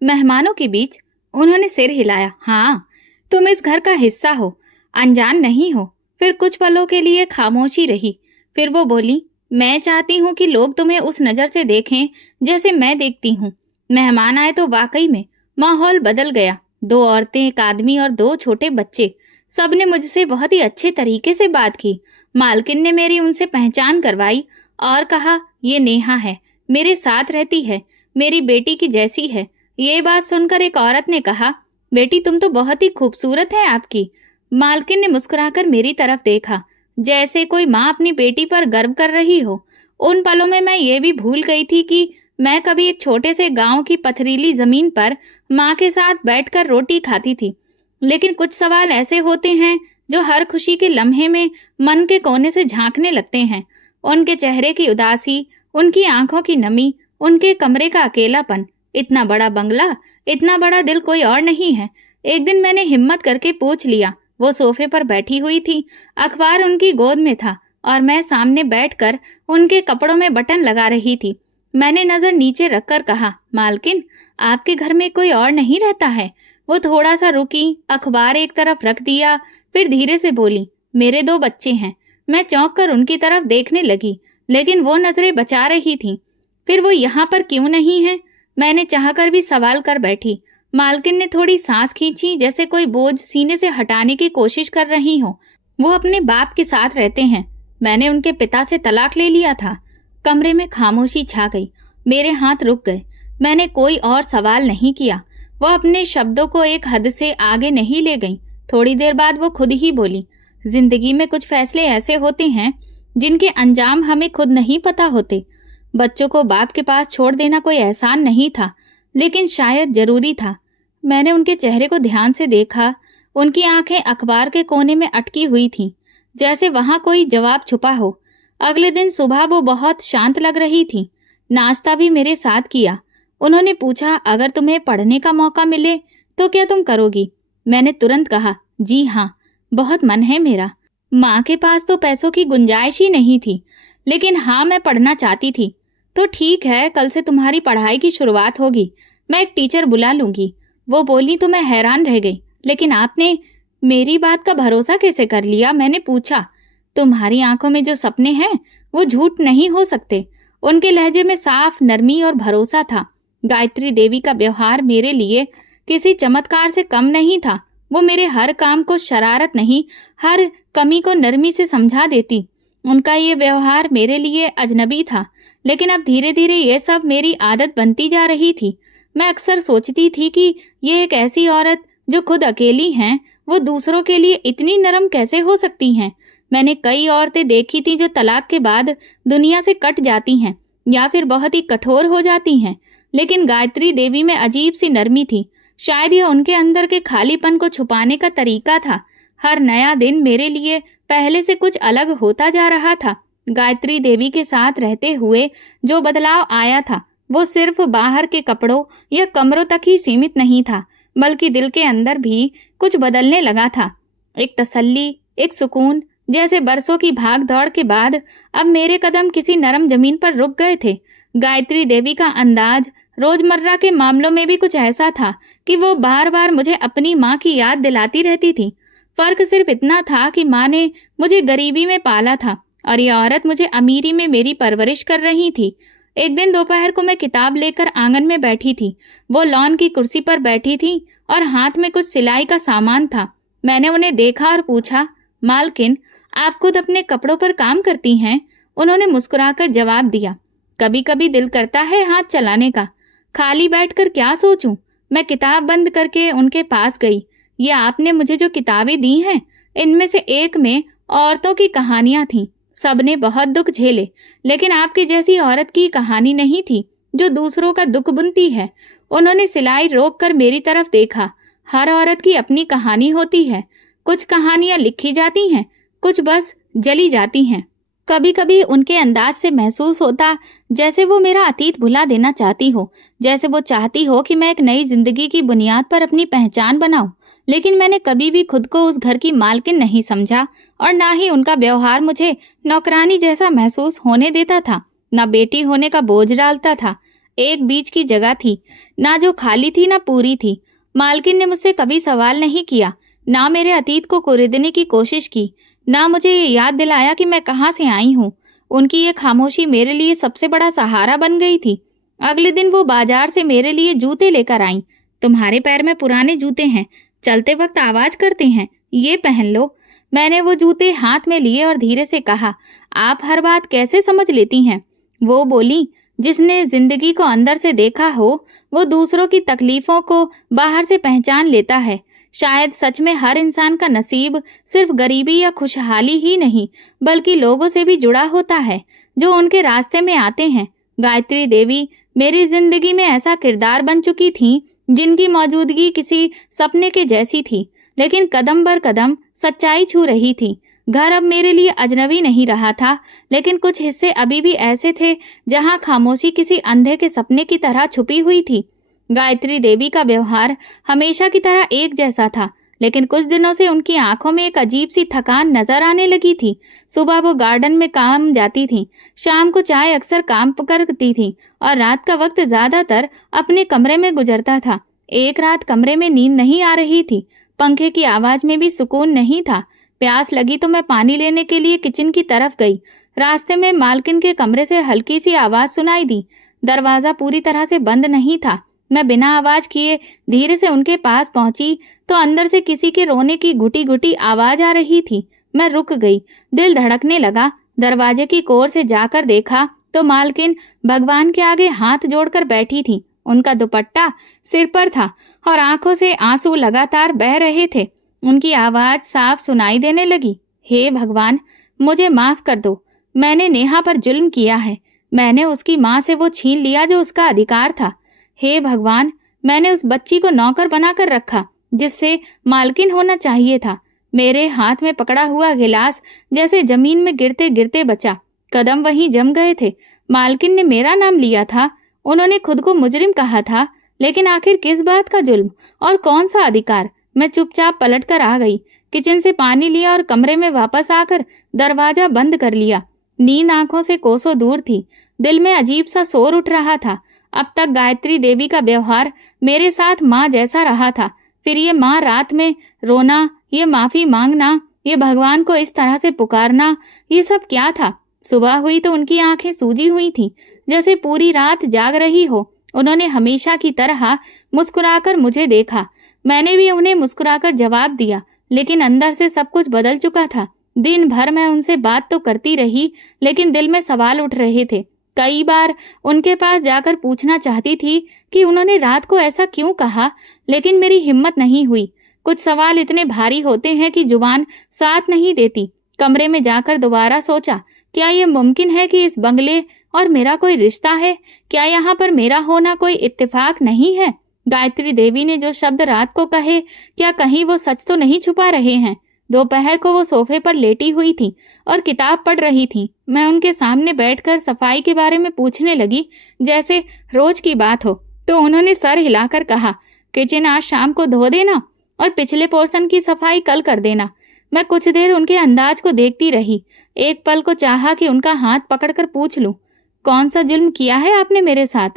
मेहमानों के बीच? उन्होंने सिर हिलाया। हाँ, तुम इस घर का हिस्सा हो, अनजान नहीं हो। फिर कुछ पलों के लिए खामोशी रही। फिर वो बोली, मैं चाहती हूँ कि लोग तुम्हें उस नज़र से देखें जैसे मैं देखती हूँ। मेहमान आए तो वाकई में माहौल बदल गया। 2 औरतें, एक आदमी और 2 छोटे बच्चे। सब ने मुझसे बहुत ही अच्छे तरीके से बात की। मालकिन ने मेरी उनसे पहचान करवाई और कहा, ये नेहा है, मेरे साथ रहती है, मेरी बेटी की जैसी है। ये बात सुनकर एक औरत ने कहा, बेटी तुम तो बहुत ही खूबसूरत है आपकी। मालकिन ने मुस्कुराकर मेरी तरफ देखा, जैसे कोई माँ अपनी बेटी पर गर्व कर रही हो। उन पलों में मैं ये भी भूल गई थी कि मैं कभी एक छोटे से गांव की पथरीली जमीन पर माँ के साथ बैठकर रोटी खाती थी। लेकिन कुछ सवाल ऐसे होते हैं जो हर खुशी के लम्हे में मन के कोने से झांकने लगते हैं। उनके चेहरे की उदासी, उनकी आंखों की नमी, उनके कमरे का अकेलापन। इतना बड़ा बंगला, इतना बड़ा दिल कोई और नहीं है। एक दिन मैंने हिम्मत करके पूछ लिया। वो सोफे पर बैठी हुई थी, अखबार उनकी गोद में था और मैं सामने बैठकर उनके कपड़ों में बटन लगा रही थी। मैंने नजर नीचे रखकर कहा, मालकिन आपके घर में कोई और नहीं रहता है? वो थोड़ा सा रुकी, अखबार एक तरफ रख दिया, फिर धीरे से बोली, मेरे 2 बच्चे हैं। मैं चौंक कर उनकी तरफ देखने लगी, लेकिन वो नजरें बचा रही थी। फिर वो यहाँ पर क्यों नहीं है? मैंने चाहकर भी सवाल कर बैठी। मालकिन ने थोड़ी सांस खींची, जैसे कोई बोझ सीने से हटाने की कोशिश कर रही हो। वो अपने बाप के साथ रहते हैं। मैंने उनके पिता से तलाक ले लिया था। कमरे में खामोशी छा गई। मेरे हाथ रुक गए। मैंने कोई और सवाल नहीं किया। वो अपने शब्दों को एक हद से आगे नहीं ले गई। थोड़ी देर बाद वो खुद ही बोली, जिंदगी में कुछ फैसले ऐसे होते हैं जिनके अंजाम हमें खुद नहीं पता होते। बच्चों को बाप के पास छोड़ देना कोई एहसान नहीं था, लेकिन शायद जरूरी था। मैंने उनके चेहरे को ध्यान से देखा। उनकी आंखें अखबार के कोने में अटकी हुई थीं, जैसे वहां कोई जवाब छुपा हो। अगले दिन सुबह वो बहुत शांत लग रही थी। नाश्ता भी मेरे साथ किया। उन्होंने पूछा, अगर तुम्हें पढ़ने का मौका मिले तो क्या तुम करोगी? मैंने तुरंत कहा, जी हाँ, बहुत मन है मेरा। माँ के पास तो पैसों की गुंजाइश ही नहीं थी, लेकिन हाँ, मैं पढ़ना चाहती थी। तो ठीक है, कल से तुम्हारी पढ़ाई की शुरुआत होगी। मैं एक टीचर बुला लूंगी। वो बोली तो मैं हैरान रह गई। लेकिन आपने मेरी बात का भरोसा कैसे कर लिया? मैंने पूछा। तुम्हारी आंखों में जो सपने हैं वो झूठ नहीं हो सकते। उनके लहजे में साफ नरमी और भरोसा था। गायत्री देवी का व्यवहार मेरे लिए किसी चमत्कार से कम नहीं था। वो मेरे हर काम को शरारत नहीं, हर कमी को नरमी से समझा देती। उनका ये व्यवहार मेरे लिए अजनबी था, लेकिन अब धीरे धीरे ये सब मेरी आदत बनती जा रही थी। मैं अक्सर सोचती थी कि ये एक ऐसी औरत जो खुद अकेली हैं, वो दूसरों के लिए इतनी नरम कैसे हो सकती हैं। मैंने कई औरतें देखी थी जो तलाक के बाद दुनिया से कट जाती हैं या फिर बहुत ही कठोर हो जाती हैं, लेकिन गायत्री देवी में अजीब सी नरमी थी। शायद ये उनके अंदर के खालीपन को छुपाने का तरीका था। हर नया दिन मेरे लिए पहले से कुछ अलग होता जा रहा था। गायत्री देवी के साथ रहते हुए जो बदलाव आया था वो सिर्फ बाहर के कपड़ों या कमरों तक ही सीमित नहीं था, बल्कि दिल के अंदर भी कुछ बदलने लगा था। एक तसल्ली, एक सुकून, जैसे बरसों की भाग दौड़ के बाद अब मेरे कदम किसी नरम जमीन पर रुक गए थे। गायत्री देवी का अंदाज रोजमर्रा के मामलों में भी कुछ ऐसा था कि वो बार बार मुझे अपनी माँ की याद दिलाती रहती थी। फर्क सिर्फ इतना था कि माँ ने मुझे गरीबी में पाला था और ये औरत मुझे अमीरी में मेरी परवरिश कर रही थी। एक दिन दोपहर को मैं किताब लेकर आंगन में बैठी थी। वो लॉन की कुर्सी पर बैठी थी और हाथ में कुछ सिलाई का सामान था। मैंने उन्हें देखा और पूछा, मालकिन, आप खुद अपने कपड़ों पर काम करती हैं? उन्होंने मुस्कुराकर जवाब दिया, कभी कभी दिल करता है हाथ चलाने का। खाली बैठकर क्या सोचूं? मैं किताब बंद करके उनके पास गई। ये आपने मुझे जो किताबें दी हैं, इनमें से एक में औरतों की कहानियां थीं। सबने बहुत दुख झेले, लेकिन आपकी जैसी औरत की कहानी नहीं थी जो दूसरों का दुख बुनती है। उन्होंने सिलाई रोक कर मेरी तरफ देखा। हर औरत की अपनी कहानी होती है। कुछ कहानियां लिखी जाती हैं, कुछ बस जली जाती हैं। कभी कभी उनके अंदाज से महसूस होता जैसे वो मेरा अतीत भुला देना चाहती हो, जैसे वो चाहती हो कि मैं एक नई जिंदगी की बुनियाद पर अपनी पहचान बनाऊं। लेकिन मैंने कभी भी खुद को उस घर की मालकिन नहीं समझा और ना ही उनका व्यवहार मुझे नौकरानी जैसा महसूस होने देता था। ना बेटी होने का बोझ डालता था। एक बीच की जगह थी, ना जो खाली थी ना पूरी थी। मालकिन ने मुझसे कभी सवाल नहीं किया, ना मेरे अतीत को कुरेदने की कोशिश की, ना मुझे ये याद दिलाया कि मैं कहाँ से आई हूँ। उनकी ये खामोशी मेरे लिए सबसे बड़ा सहारा बन गई थी। अगले दिन वो बाजार से मेरे लिए जूते लेकर आईं। तुम्हारे पैर में पुराने जूते हैं, चलते वक्त आवाज करते हैं, ये पहन लो। मैंने वो जूते हाथ में लिए और धीरे से कहा, आप हर बात कैसे समझ लेती हैं? वो बोली, जिसने जिंदगी को अंदर से देखा हो वो दूसरों की तकलीफों को बाहर से पहचान लेता है। शायद सच में हर इंसान का नसीब सिर्फ गरीबी या खुशहाली ही नहीं, बल्कि लोगों से भी जुड़ा होता है जो उनके रास्ते में आते हैं। गायत्री देवी मेरी जिंदगी में ऐसा किरदार बन चुकी थी जिनकी मौजूदगी किसी सपने के जैसी थी, लेकिन कदम बर कदम सच्चाई छू रही थी। घर अब मेरे लिए अजनबी नहीं रहा था, लेकिन कुछ हिस्से अभी भी ऐसे थे जहां खामोशी किसी अंधे के सपने की तरह छुपी हुई थी। गायत्री देवी का व्यवहार हमेशा की तरह एक जैसा था, लेकिन कुछ दिनों से उनकी आंखों में एक अजीब सी थकान नजर आने लगी थी। सुबह वो गार्डन में काम जाती थी, शाम को चाय अक्सर काम करती थी और रात का वक्त ज्यादातर अपने कमरे में गुजरता था। एक रात कमरे में नींद नहीं आ रही थी, पंखे की आवाज में भी सुकून नहीं था। प्यास लगी तो मैं पानी लेने के लिए किचन की तरफ गई। रास्ते में मालकिन के कमरे से हल्की सी आवाज सुनाई दी। दरवाजा पूरी तरह से बंद नहीं था। मैं बिना आवाज किए धीरे से उनके पास पहुंची तो अंदर से किसी के रोने की घुटी घुटी आवाज आ रही थी। मैं रुक गई, दिल धड़कने लगा। दरवाजे की कोर से जाकर देखा तो मालकिन भगवान के आगे हाथ जोड़कर बैठी थी। उनका दुपट्टा सिर पर था और आंखों से आंसू लगातार बह रहे थे। उनकी आवाज साफ सुनाई देने लगी, हे भगवान, मुझे माफ कर दो। मैंने नेहा पर जुल्म किया है। मैंने उसकी माँ से वो छीन लिया जो उसका अधिकार था। हे भगवान, मैंने उस बच्ची को नौकर बनाकर रखा जिससे मालकिन होना चाहिए था। मेरे हाथ में पकड़ा हुआ गिलास जैसे जमीन में गिरते गिरते बचा। कदम वहीं जम गए थे। मालकिन ने मेरा नाम लिया था, उन्होंने खुद को मुजरिम कहा था, लेकिन आखिर किस बात का जुल्म और कौन सा अधिकार? मैं चुपचाप पलट कर आ गई, किचन से पानी लिया और कमरे में वापस आकर दरवाजा बंद कर लिया। नींद आंखों से कोसों दूर थी। दिल में अजीब सा शोर उठ रहा था। अब तक गायत्री देवी का व्यवहार मेरे साथ माँ जैसा रहा था, फिर ये माँ रात में रोना, ये माफी मांगना, ये भगवान को इस तरह से पुकारना, ये सब क्या था? सुबह हुई तो उनकी आंखें सूजी हुई थीं, जैसे पूरी रात जाग रही हो। उन्होंने हमेशा की तरह मुस्कुराकर मुझे देखा। मैंने भी उन्हें मुस्कुराकर जवाब दिया, लेकिन अंदर से सब कुछ बदल चुका था। दिन भर मैं उनसे बात तो करती रही, लेकिन दिल में सवाल उठ रहे थे। कई बार उनके पास जाकर पूछना चाहती थी कि उन्होंने रात को ऐसा क्यों कहा, लेकिन मेरी हिम्मत नहीं हुई। कुछ सवाल इतने भारी होते हैं कि जुबान साथ नहीं देती। कमरे में जाकर दोबारा सोचा, क्या ये मुमकिन है कि इस बंगले और मेरा कोई रिश्ता है? क्या यहाँ पर मेरा होना कोई इत्तेफाक नहीं है? गायत्री देवी ने जो शब्द रात को कहे, क्या कहीं वो सच तो नहीं छुपा रहे हैं? दोपहर को वो सोफे पर लेटी हुई थी और किताब पढ़ रही थी। मैं उनके सामने बैठकर सफाई के बारे में पूछने लगी, जैसे रोज की बात हो, तो उन्होंने सर हिलाकर कहा, किचन आज शाम को धो देना और पिछले पोर्शन की सफाई कल कर देना। मैं कुछ देर उनके अंदाज को देखती रही। एक पल को चाहा कि उनका हाथ पकड़कर पूछ लूं, कौन सा जुल्म किया है आपने मेरे साथ?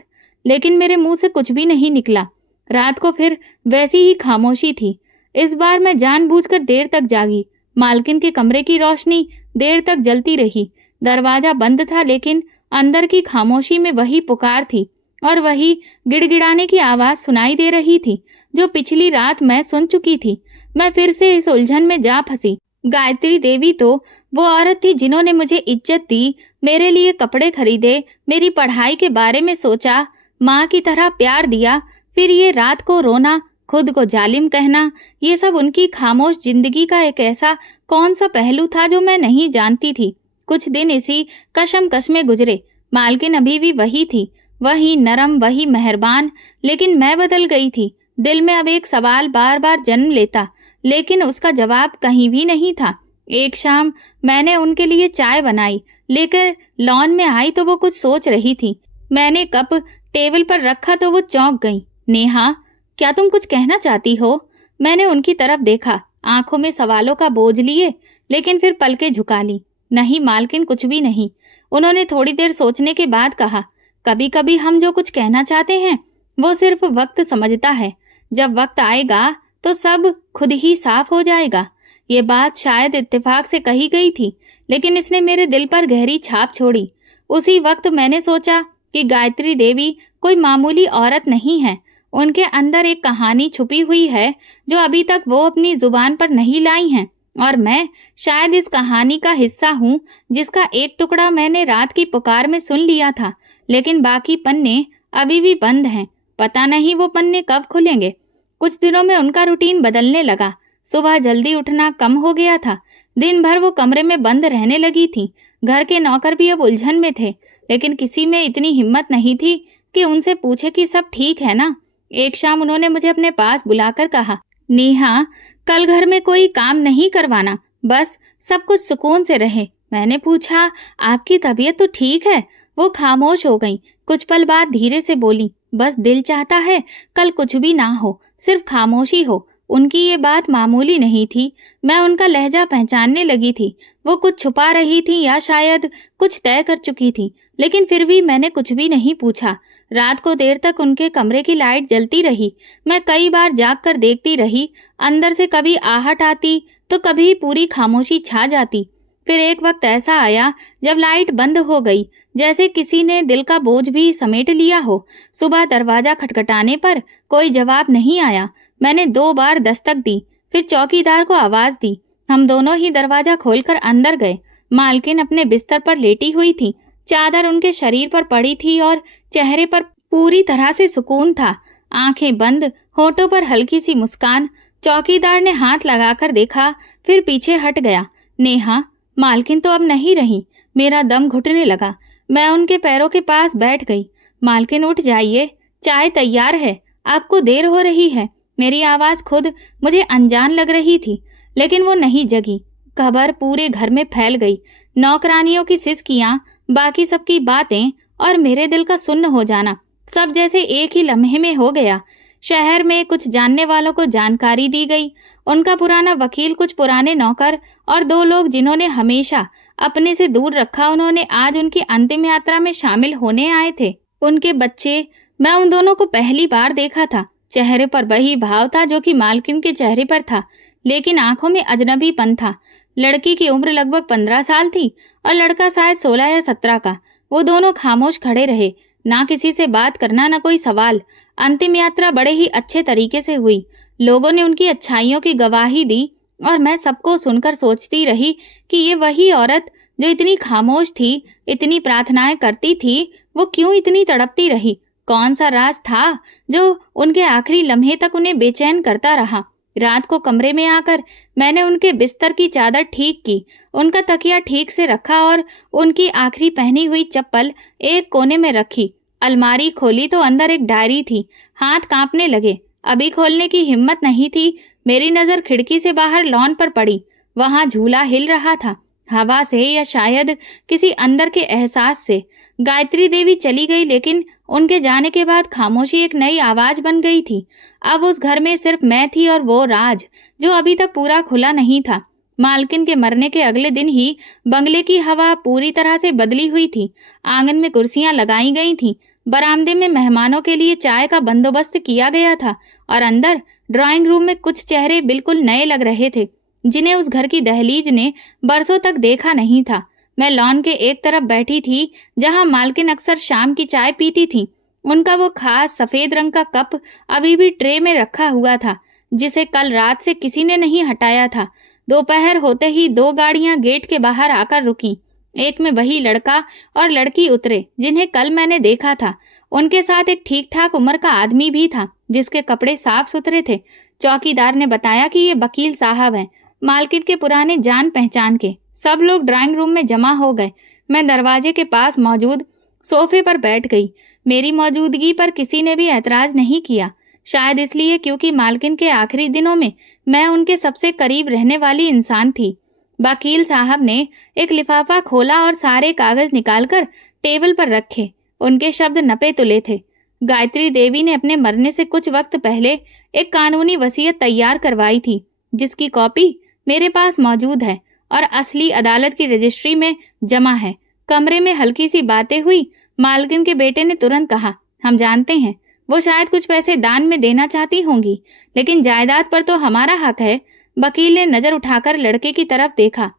लेकिन मेरे मुंह से कुछ भी नहीं निकला। रात को फिर वैसी ही खामोशी थी। इस बार मैं जानबूझकर देर तक जागी। मालकिन के कमरे की रोशनी देर तक जलती रही। दरवाजा बंद था, लेकिन अंदर की खामोशी में वही पुकार थी और वही गिड़गिड़ाने की आवाज सुनाई दे रही थी जो पिछली रात मैं सुन चुकी थी। मैं फिर से इस उलझन में जा फंसी। गायत्री देवी तो वो औरत थी जिन्होंने मुझे इज्जत दी, मेरे लिए कपड़े खरीदे, मेरी पढ़ाई के बारे में सोचा, माँ की तरह प्यार दिया। फिर ये रात को रोना, खुद को जालिम कहना, ये सब उनकी खामोश जिंदगी का एक ऐसा कौन सा पहलू था जो मैं नहीं जानती थी। कुछ दिन इसी कशमकश में गुजरे। मालकिन अभी भी वही थी, वही नरम, वही मेहरबान, लेकिन मैं बदल गई थी। दिल में अब एक सवाल बार बार जन्म लेता, लेकिन उसका जवाब कहीं भी नहीं था। एक शाम मैंने उनके लिए चाय बनाई, लेकर लॉन में आई तो वो कुछ सोच रही थी। मैंने कप टेबल पर रखा तो वो चौंक गई। नेहा, क्या तुम कुछ कहना चाहती हो? मैंने उनकी तरफ देखा, आंखों में सवालों का बोझ लिए, लेकिन फिर पलकें झुका ली। नहीं मालकिन, कुछ भी नहीं। उन्होंने थोड़ी देर सोचने के बाद कहा, कभी कभी हम जो कुछ कहना चाहते हैं वो सिर्फ वक्त समझता है। जब वक्त आएगा तो सब खुद ही साफ हो जाएगा। ये बात शायद इत्तेफाक से कही गई थी, लेकिन इसने मेरे दिल पर गहरी छाप छोड़ी। उसी वक्त मैंने सोचा कि गायत्री देवी कोई मामूली औरत नहीं है। उनके अंदर एक कहानी छुपी हुई है जो अभी तक वो अपनी जुबान पर नहीं लाई हैं, और मैं शायद इस कहानी का हिस्सा हूँ, जिसका एक टुकड़ा मैंने रात की पुकार में सुन लिया था, लेकिन बाकी पन्ने अभी भी बंद हैं। पता नहीं वो पन्ने कब खुलेंगे। कुछ दिनों में उनका रूटीन बदलने लगा। सुबह जल्दी उठना कम हो गया था। दिन भर वो कमरे में बंद रहने लगी थी। घर के नौकर भी अब उलझन में थे, लेकिन किसी में इतनी हिम्मत नहीं थी कि उनसे पूछे कि सब ठीक है ना। एक शाम उन्होंने मुझे अपने पास बुलाकर कहा, नेहा, कल घर में कोई काम नहीं करवाना, बस सब कुछ सुकून से रहे। मैंने पूछा, आपकी तबीयत तो ठीक है? वो खामोश हो गई। कुछ पल बाद धीरे से बोली, बस दिल चाहता है कल कुछ भी ना हो, सिर्फ खामोशी हो। उनकी ये बात मामूली नहीं थी। मैं उनका लहजा पहचानने लगी थी। वो कुछ छुपा रही थी या शायद कुछ तय कर चुकी थी, लेकिन फिर भी मैंने कुछ भी नहीं पूछा। रात को देर तक उनके कमरे की लाइट जलती रही। मैं कई बार जाग कर देखती रही। अंदर से कभी आहट आती तो कभी पूरी खामोशी छा जाती। फिर एक वक्त ऐसा आया जब लाइट बंद हो गई, जैसे किसी ने दिल का बोझ भी समेट लिया हो। सुबह दरवाजा खटखटाने पर कोई जवाब नहीं आया। मैंने 2 बार दस्तक दी, फिर चौकीदार को आवाज दी। हम दोनों ही दरवाजा खोलकर अंदर गए। मालकिन अपने बिस्तर पर लेटी हुई थी। चादर उनके शरीर पर पड़ी थी और चेहरे पर पूरी तरह से सुकून था। आंखें बंद, होठों पर हल्की सी मुस्कान। चौकीदार ने हाथ लगाकर देखा, फिर पीछे हट गया। नेहा, मालकिन तो अब नहीं रही। मेरा दम घुटने लगा। मैं उनके पैरों के पास बैठ गई। मालकिन, उठ जाइए, चाय तैयार है, आपको देर हो रही है। मेरी आवाज खुद मुझे अनजान लग रही थी, लेकिन वो नहीं जगी। खबर पूरे घर में फैल गई। नौकरानियों की सिसकियां, बाकी सबकी बातें और मेरे दिल का सुन्न हो जाना, सब जैसे एक ही लम्हे में हो गया। शहर में कुछ जानने वालों को जानकारी दी गई। उनका पुराना वकील, कुछ पुराने नौकर और 2 लोग जिन्होंने हमेशा अपने से दूर रखा उन्होंने आज उनकी अंतिम यात्रा में शामिल होने आए थे। उनके बच्चे, मैं उन दोनों को पहली बार देखा था। चेहरे पर वही भाव था जो कि मालकिन के चेहरे पर था, लेकिन आंखों में अजनबीपन था। लड़की की उम्र लगभग 15 साल थी और लड़का शायद 16 या 17 का। वो दोनों खामोश खड़े रहे, ना किसी से बात करना, ना कोई सवाल। अंतिम यात्रा बड़े ही अच्छे तरीके से हुई। लोगों ने उनकी अच्छाइयों की गवाही दी और मैं सबको सुनकर सोचती रही कि ये वही औरत जो इतनी खामोश थी, इतनी प्रार्थनाएं करती थी, वो क्यों इतनी तड़पती रही? कौन सा राज था जो उनके आखिरी लम्हे तक उन्हें बेचैन करता रहा? रात को कमरे में आकर मैंने उनके बिस्तर की चादर ठीक की, उनका तकिया ठीक से रखा और उनकी आखिरी पहनी हुई चप्पल एक कोने में रखी। अलमारी खोली तो अंदर एक डायरी थी। हाथ कांपने लगे, अभी खोलने की हिम्मत नहीं थी। मेरी नजर खिड़की से बाहर लॉन पर पड़ी। वहां झूला हिल रहा था, हवा से या शायद किसी अंदर के एहसास से। गायत्री देवी चली गई, लेकिन उनके जाने के बाद खामोशी एक नई आवाज बन गई थी। अब उस घर में सिर्फ मैं थी और वो राज जो अभी तक पूरा खुला नहीं था। मालकिन के मरने के अगले दिन ही बंगले की हवा पूरी तरह से बदली हुई थी। आंगन में कुर्सियां लगाई गई थीं, बरामदे में मेहमानों के लिए चाय का बंदोबस्त किया गया था और अंदर ड्राइंग रूम में कुछ चेहरे बिल्कुल नए लग रहे थे, जिन्हें उस घर की दहलीज ने बरसों तक देखा नहीं था। मैं लॉन के एक तरफ बैठी थी, जहां मालकिन अक्सर शाम की चाय पीती थी। उनका वो खास सफेद रंग का कप अभी भी ट्रे में रखा हुआ था, जिसे कल रात से किसी ने नहीं हटाया था। दोपहर होते ही 2 गाड़ियां गेट के बाहर आकर रुकी। एक में वही लड़का और लड़की उतरे जिन्हें कल मैंने देखा था। उनके साथ एक ठीक ठाक उम्र का आदमी भी था, जिसके कपड़े साफ सुथरे थे। चौकीदार ने बताया कि ये वकील साहब हैं, मालकिन के पुराने जान पहचान के। सब लोग ड्राइंग रूम में जमा हो गए। मैं दरवाजे के पास मौजूद सोफे पर बैठ गई। मेरी मौजूदगी पर किसी ने भी ऐतराज नहीं किया, शायद इसलिए क्योंकि मालकिन के आखिरी दिनों में मैं उनके सबसे करीब रहने वाली इंसान थी। वकील साहब ने एक लिफाफा खोला और सारे कागज निकालकर टेबल पर रखे। उनके शब्द नपे तुले थे। गायत्री देवी ने अपने मरने से कुछ वक्त पहले एक कानूनी वसीयत तैयार करवाई थी, जिसकी कॉपी मेरे पास मौजूद है और असली अदालत की रजिस्ट्री में जमा है। कमरे में हल्की सी बातें हुई। मालकिन के बेटे ने तुरंत कहा, हम जानते हैं वो शायद कुछ पैसे दान में देना चाहती होंगी, लेकिन जायदाद पर तो हमारा हक है। वकील ने नजर उठाकर लड़के की तरफ देखा।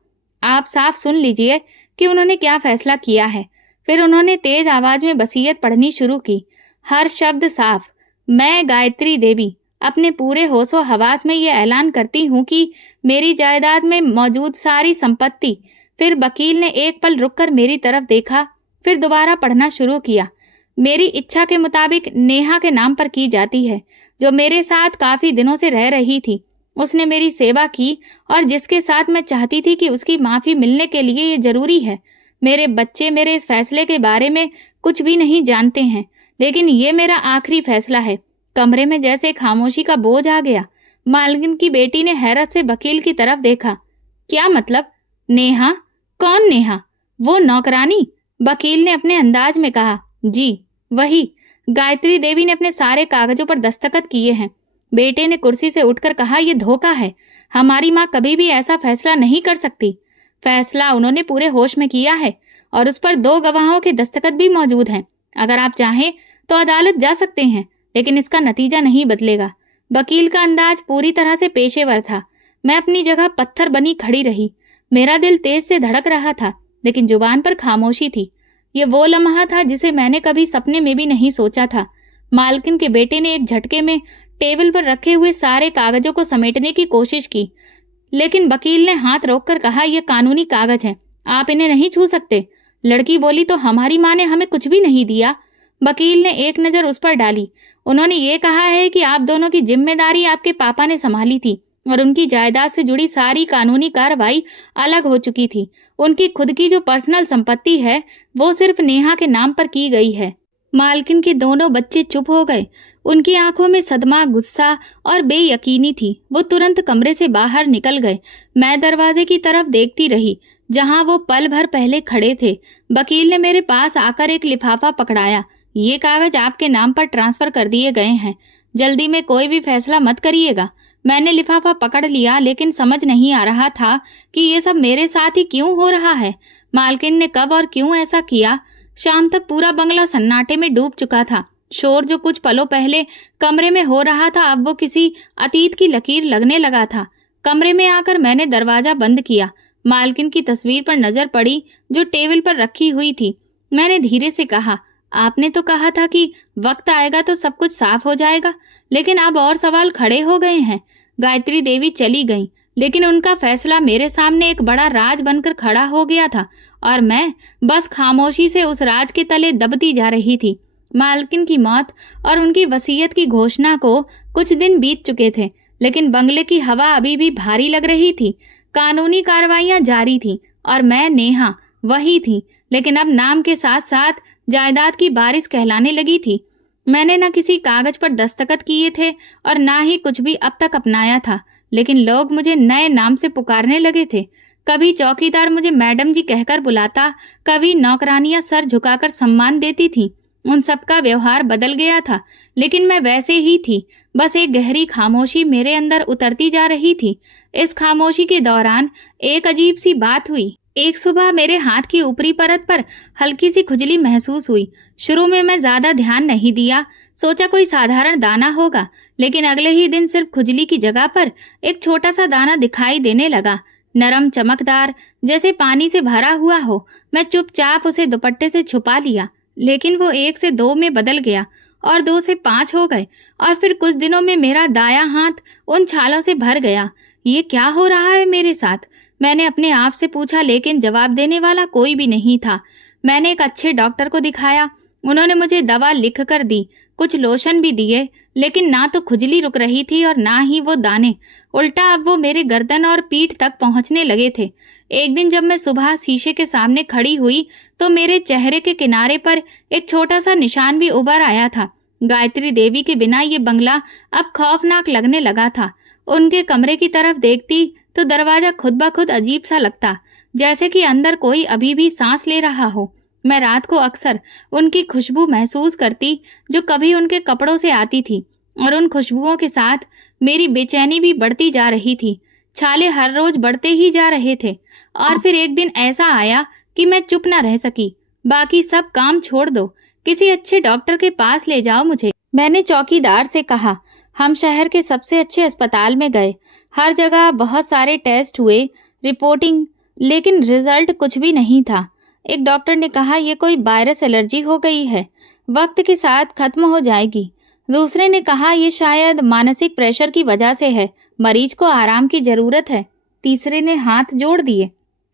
आप साफ सुन लीजिए कि उन्होंने क्या फैसला किया है। फिर उन्होंने तेज आवाज में वसीयत पढ़नी शुरू की, हर शब्द साफ। मैं गायत्री देवी अपने पूरे होशो हवास में ये ऐलान करती हूँ कि मेरी जायदाद में मौजूद सारी संपत्ति। फिर वकील ने एक पल रुककर मेरी तरफ देखा, फिर दोबारा पढ़ना शुरू किया। मेरी इच्छा के मुताबिक नेहा के नाम पर की जाती है, जो मेरे साथ काफी दिनों से रह रही थी। उसने मेरी सेवा की और जिसके साथ मैं चाहती थी कि उसकी माफी मिलने के लिए ये जरूरी है। मेरे बच्चे मेरे इस फैसले के बारे में कुछ भी नहीं जानते हैं, लेकिन ये मेरा आखिरी फैसला है। कमरे में जैसे खामोशी का बोझ आ गया। मालकिन की बेटी ने हैरत से वकील की तरफ देखा। क्या मतलब? नेहा? कौन नेहा? वो नौकरानी? वकील ने अपने अंदाज में कहा। जी वही। गायत्री देवी ने अपने सारे कागजों पर दस्तखत किए हैं। बेटे ने कुर्सी से उठकर कहा, यह धोखा है। हमारी माँ कभी भी ऐसा फैसला नहीं कर सकती। फैसला उन्होंने पूरे होश में किया है और उस पर 2 गवाहों के दस्तखत भी मौजूद हैं। अगर आप चाहें तो अदालत जा सकते हैं, लेकिन इसका नतीजा नहीं बदलेगा। वकील का अंदाज पूरी तरह से पेशेवर था। मैं अपनी जगह पत्थर बनी खड़ी रही। मेरा दिल तेज से धड़क रहा था, लेकिन जुबान पर खामोशी थी। ये वो लम्हा था जिसे मैंने कभी सपने में भी नहीं सोचा था। मालकिन के बेटे ने एक झटके में टेबल पर रखे हुए सारे कागजों को समेटने की कोशिश की, लेकिन वकील ने हाथ रोककर कहा, यह कानूनी कागज है, आप इन्हें नहीं छू सकते। लड़की बोली, तो हमारी माँ ने हमें कुछ भी नहीं दिया। वकील ने एक नजर उस पर डाली। उन्होंने ये कहा है कि आप दोनों की जिम्मेदारी आपके पापा ने संभाली थी और उनकी जायदाद से जुड़ी सारी कानूनी कार्रवाई अलग हो चुकी थी। उनकी खुद की जो पर्सनल संपत्ति है वो सिर्फ नेहा के नाम पर की गई है। मालकिन के दोनों बच्चे चुप हो गए। उनकी आंखों में सदमा, गुस्सा और बेयकीनी थी। वो तुरंत कमरे से बाहर निकल गए। मैं दरवाजे की तरफ देखती रही, जहां वो पल भर पहले खड़े थे। वकील ने मेरे पास आकर एक लिफाफा पकड़ाया। ये कागज आपके नाम पर ट्रांसफर कर दिए गए हैं। जल्दी में कोई भी फैसला मत करिएगा। मैंने लिफाफा पकड़ लिया, लेकिन समझ नहीं आ रहा था कि ये सब मेरे साथ ही क्यों हो रहा है। मालकिन ने कब और क्यों ऐसा किया? शाम तक पूरा बंगला सन्नाटे में डूब चुका था। शोर जो कुछ पलों पहले कमरे में हो रहा था, अब वो किसी अतीत की लकीर लगने लगा था। कमरे में आकर मैंने दरवाजा बंद किया। मालकिन की तस्वीर पर नजर पड़ी जो टेबल पर रखी हुई थी। मैंने धीरे से कहा, आपने तो कहा था कि वक्त आएगा तो सब कुछ साफ हो जाएगा, लेकिन अब और सवाल खड़े हो गए हैं। गायत्री देवी चली गईं, लेकिन उनका फैसला मेरे सामने एक बड़ा राज बनकर खड़ा हो गया था और मैं बस खामोशी से उस राज के तले दबती जा रही थी। मालकिन की मौत और उनकी वसीयत की घोषणा को कुछ दिन बीत चुके थे, लेकिन बंगले की हवा अभी भी भारी लग रही थी। कानूनी कार्रवाइयां जारी थी और मैं नेहा वही थी, लेकिन अब नाम के साथ साथ जायदाद की बारिश कहलाने लगी थी। मैंने न किसी कागज पर दस्तखत किए थे और ना ही कुछ भी अब तक अपनाया था, लेकिन लोग मुझे नए नाम से पुकारने लगे थे। कभी चौकीदार मुझे मैडम जी कहकर बुलाता, कभी नौकरानियां सर झुकाकर सम्मान देती थीं। उन सबका व्यवहार बदल गया था, लेकिन मैं वैसे ही थी। बस एक गहरी खामोशी मेरे अंदर उतरती जा रही थी। इस खामोशी के दौरान एक अजीब सी बात हुई। एक सुबह मेरे हाथ की ऊपरी परत पर हल्की सी खुजली महसूस हुई। शुरू में मैं ज्यादा ध्यान नहीं दिया, सोचा कोई साधारण दाना होगा, लेकिन अगले ही दिन सिर्फ खुजली की जगह पर एक छोटा सा दाना दिखाई देने लगा, नरम चमकदार, जैसे पानी से भरा हुआ हो। मैं चुपचाप उसे दुपट्टे से छुपा लिया, लेकिन वो 1 से 2 में बदल गया और 2 से 5 हो गए और फिर कुछ दिनों में मेरा दायां हाथ उन छालों से भर गया। ये क्या हो रहा है मेरे साथ? मैंने अपने आप से पूछा, लेकिन जवाब देने वाला कोई भी नहीं था। मैंने एक अच्छे डॉक्टर को दिखाया। उन्होंने मुझे दवा लिख कर दी, कुछ लोशन भी दिए, लेकिन ना तो खुजली रुक रही थी और ना ही वो दाने। उल्टा अब वो मेरे गर्दन और पीठ तक पहुंचने लगे थे। एक दिन जब मैं सुबह शीशे के सामने खड़ी हुई तो मेरे चेहरे के किनारे पर एक छोटा सा निशान भी उभर आया था। गायत्री देवी के बिना ये बंगला अब खौफनाक लगने लगा था। उनके कमरे की तरफ देखती तो दरवाजा खुद ब खुद अजीब सा लगता, जैसे कि अंदर कोई अभी भी सांस ले रहा हो। मैं रात को अक्सर उनकी खुशबू महसूस करती जो कभी उनके कपड़ों से आती थी, और उन खुशबुओं के साथ मेरी बेचैनी भी बढ़ती जा रही थी। छाले हर रोज बढ़ते ही जा रहे थे और फिर एक दिन ऐसा आया कि मैं चुप ना रह सकी। बाकी सब काम छोड़ दो, किसी अच्छे डॉक्टर के पास ले जाओ मुझे, मैंने चौकीदार से कहा। हम शहर के सबसे अच्छे अस्पताल में गए, हर जगह बहुत सारे टेस्ट हुए, रिपोर्टिंग, लेकिन रिजल्ट कुछ भी नहीं था। एक डॉक्टर ने कहा ये कोई वायरस एलर्जी हो गई है, वक्त के साथ खत्म हो जाएगी। दूसरे ने कहा ये शायद मानसिक प्रेशर की वजह से है, मरीज को आराम की जरूरत है। तीसरे ने हाथ जोड़ दिए,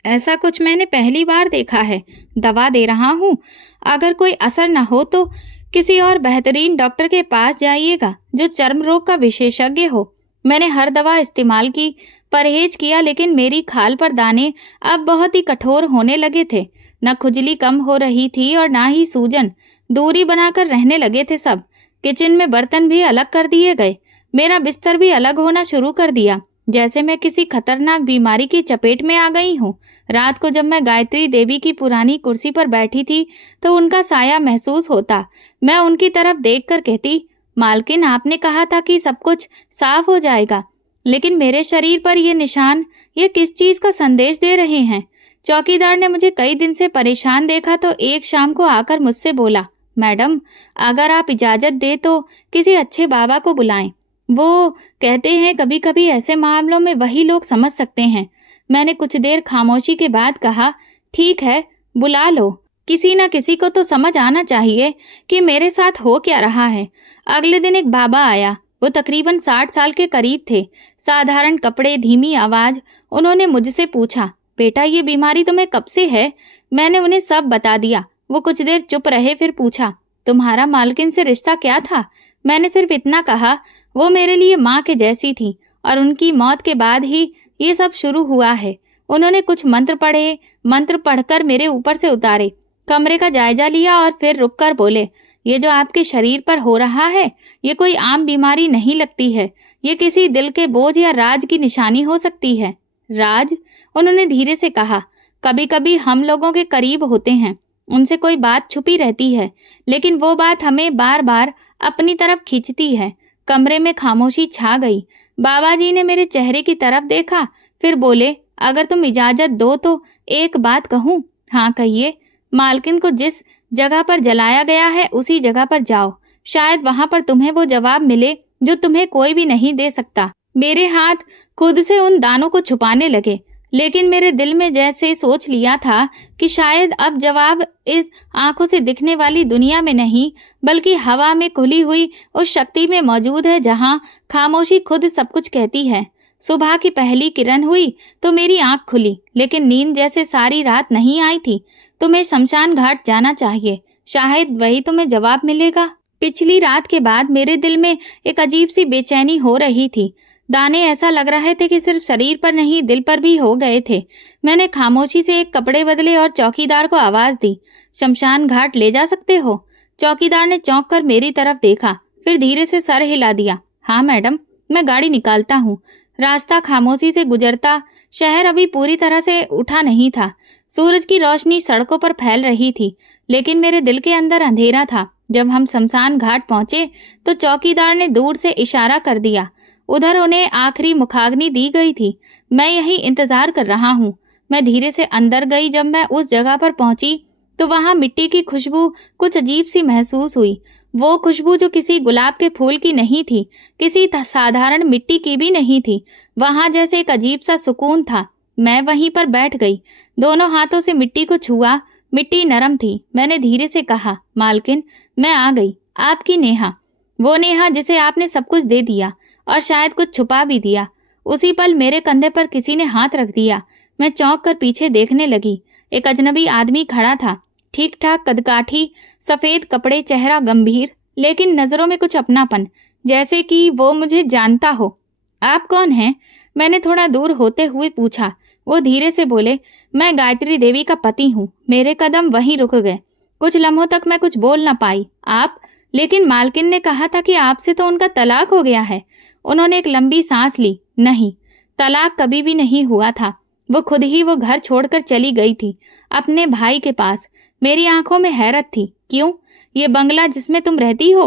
ऐसा कुछ मैंने पहली बार देखा है। दवा दे रहा हूँ, अगर कोई असर न हो तो किसी और बेहतरीन डॉक्टर के पास जाइएगा जो चर्म रोग का विशेषज्ञ हो। मैंने हर दवा इस्तेमाल की, परहेज किया, लेकिन मेरी खाल पर दाने अब बहुत ही कठोर होने लगे थे। न खुजली कम हो रही थी और ना ही सूजन। दूरी बनाकर रहने लगे थे सब। किचन में बर्तन भी अलग कर दिए गए। मेरा बिस्तर भी अलग होना शुरू कर दिया, जैसे मैं किसी खतरनाक बीमारी की चपेट में आ गई हूँ। रात को जब मैं गायत्री देवी की पुरानी कुर्सी पर बैठी थी तो उनका साया महसूस होता। मैं उनकी तरफ देखकर कहती, मालकिन आपने कहा था कि सब कुछ साफ हो जाएगा, लेकिन मेरे शरीर पर ये निशान, ये किस चीज का संदेश दे रहे हैं? चौकीदार ने मुझे कई दिन से परेशान देखा तो एक शाम को आकर मुझसे बोला, मैडम अगर आप इजाजत दे तो किसी अच्छे बाबा को बुलाएं। वो कहते हैं कभी कभी ऐसे मामलों में वही लोग समझ सकते हैं। मैंने कुछ देर खामोशी के बाद कहा, ठीक है बुला लो, किसी न किसी को तो समझ आना चाहिए कि मेरे साथ हो क्या रहा है। अगले दिन एक बाबा आया। वो तकरीबन 60 साल के करीब थे, साधारण कपड़े, धीमी आवाज। उन्होंने मुझसे पूछा, बेटा ये बीमारी तुम्हें कब से है? मैंने उन्हें सब बता दिया। वो कुछ देर चुप रहे, फिर पूछा, तुम्हारा मालकिन से रिश्ता क्या था? मैंने सिर्फ इतना कहा, वो मेरे लिए माँ के जैसी थी और उनकी मौत के बाद ही ये सब शुरू हुआ है। उन्होंने कुछ मंत्र पढ़े, मंत्र पढ़कर मेरे ऊपर से उतारे, कमरे का जायजा लिया और फिर रुककर बोले, ये जो आपके शरीर पर हो रहा है ये कोई आम बीमारी नहीं लगती है, ये किसी दिल के बोझ या राज की निशानी हो सकती है। राज? उन्होंने धीरे से कहा, कभी कभी हम लोगों के करीब होते हैं, उनसे कोई बात छुपी रहती है, लेकिन वो बात हमें बार बार अपनी तरफ खींचती है। कमरे में खामोशी छा गई। बाबा जी ने मेरे चेहरे की तरफ देखा, फिर बोले, अगर तुम इजाजत दो तो एक बात कहूँ। हाँ कहिए। मालकिन को जिस जगह पर जलाया गया है उसी जगह पर जाओ, शायद वहां पर तुम्हें वो जवाब मिले जो तुम्हें कोई भी नहीं दे सकता। मेरे हाथ खुद से उन दानों को छुपाने लगे, लेकिन मेरे दिल में जैसे सोच लिया था कि शायद अब जवाब इस आंखों से दिखने वाली दुनिया में नहीं, बल्कि हवा में खुली हुई उस शक्ति में मौजूद है जहां खामोशी खुद सब कुछ कहती है। सुबह की पहली किरण हुई तो मेरी आंख खुली, लेकिन नींद जैसे सारी रात नहीं आई थी। तुम्हें शमशान घाट जाना चाहिए, शायद वही तुम्हें जवाब मिलेगा। पिछली रात के बाद मेरे दिल में एक अजीब सी बेचैनी हो रही थी। दाने ऐसा लग रहे थे कि सिर्फ शरीर पर नहीं दिल पर भी हो गए थे। मैंने खामोशी से एक कपड़े बदले और चौकीदार को आवाज दी, शमशान घाट ले जा सकते हो? चौकीदार ने चौंक कर मेरी तरफ देखा, फिर धीरे से सर हिला दिया। हाँ मैडम, मैं गाड़ी निकालता हूँ। रास्ता खामोशी से गुजरता, शहर अभी पूरी तरह से उठा नहीं था। सूरज की रोशनी सड़कों पर फैल रही थी, लेकिन मेरे दिल के अंदर अंधेरा था। जब हम शमशान घाट पहुंचे तो चौकीदार ने दूर से इशारा कर दिया। उधर उन्हें आखिरी मुखाग्नि दी गई थी। मैं यही इंतजार कर रहा हूँ। मैं धीरे से अंदर गई। जब मैं उस जगह पर पहुंची तो वहां मिट्टी की खुशबू कुछ अजीब सी महसूस हुई। वो खुशबू जो किसी गुलाब के फूल की नहीं थी, किसी साधारण मिट्टी की भी नहीं थी। वहां जैसे एक अजीब सा सुकून था। मैं वहीं पर बैठ गई, दोनों हाथों से मिट्टी को छुआ। मिट्टी नरम थी। मैंने धीरे से कहा, मालकिन, मैं आ गई, आपकी नेहा। वो नेहा जिसे आपने सब कुछ दे दिया और शायद कुछ छुपा भी दिया। उसी पल मेरे कंधे पर किसी ने हाथ रख दिया। मैं चौंक कर पीछे देखने लगी। एक अजनबी आदमी खड़ा था, ठीक ठाक कदकाठी, सफेद कपड़े, चेहरा गंभीर, लेकिन नजरों में कुछ अपनापन, जैसे कि वो मुझे जानता हो। आप कौन हैं? मैंने थोड़ा दूर होते हुए पूछा। वो धीरे से बोले, मैं गायत्री देवी का पति हूँ। मेरे कदम वहीं रुक गए। कुछ लम्हों तक मैं कुछ बोल न पाई। आप? लेकिन मालकिन ने कहा था कि आपसे तो उनका तलाक हो गया है। उन्होंने एक लंबी सांस ली। नहीं, तलाक कभी भी नहीं हुआ था। वो खुद ही वो घर छोड़कर चली गई थी, अपने भाई के पास। मेरी आंखों में हैरत थी। क्यों? ये बंगला जिसमें तुम रहती हो,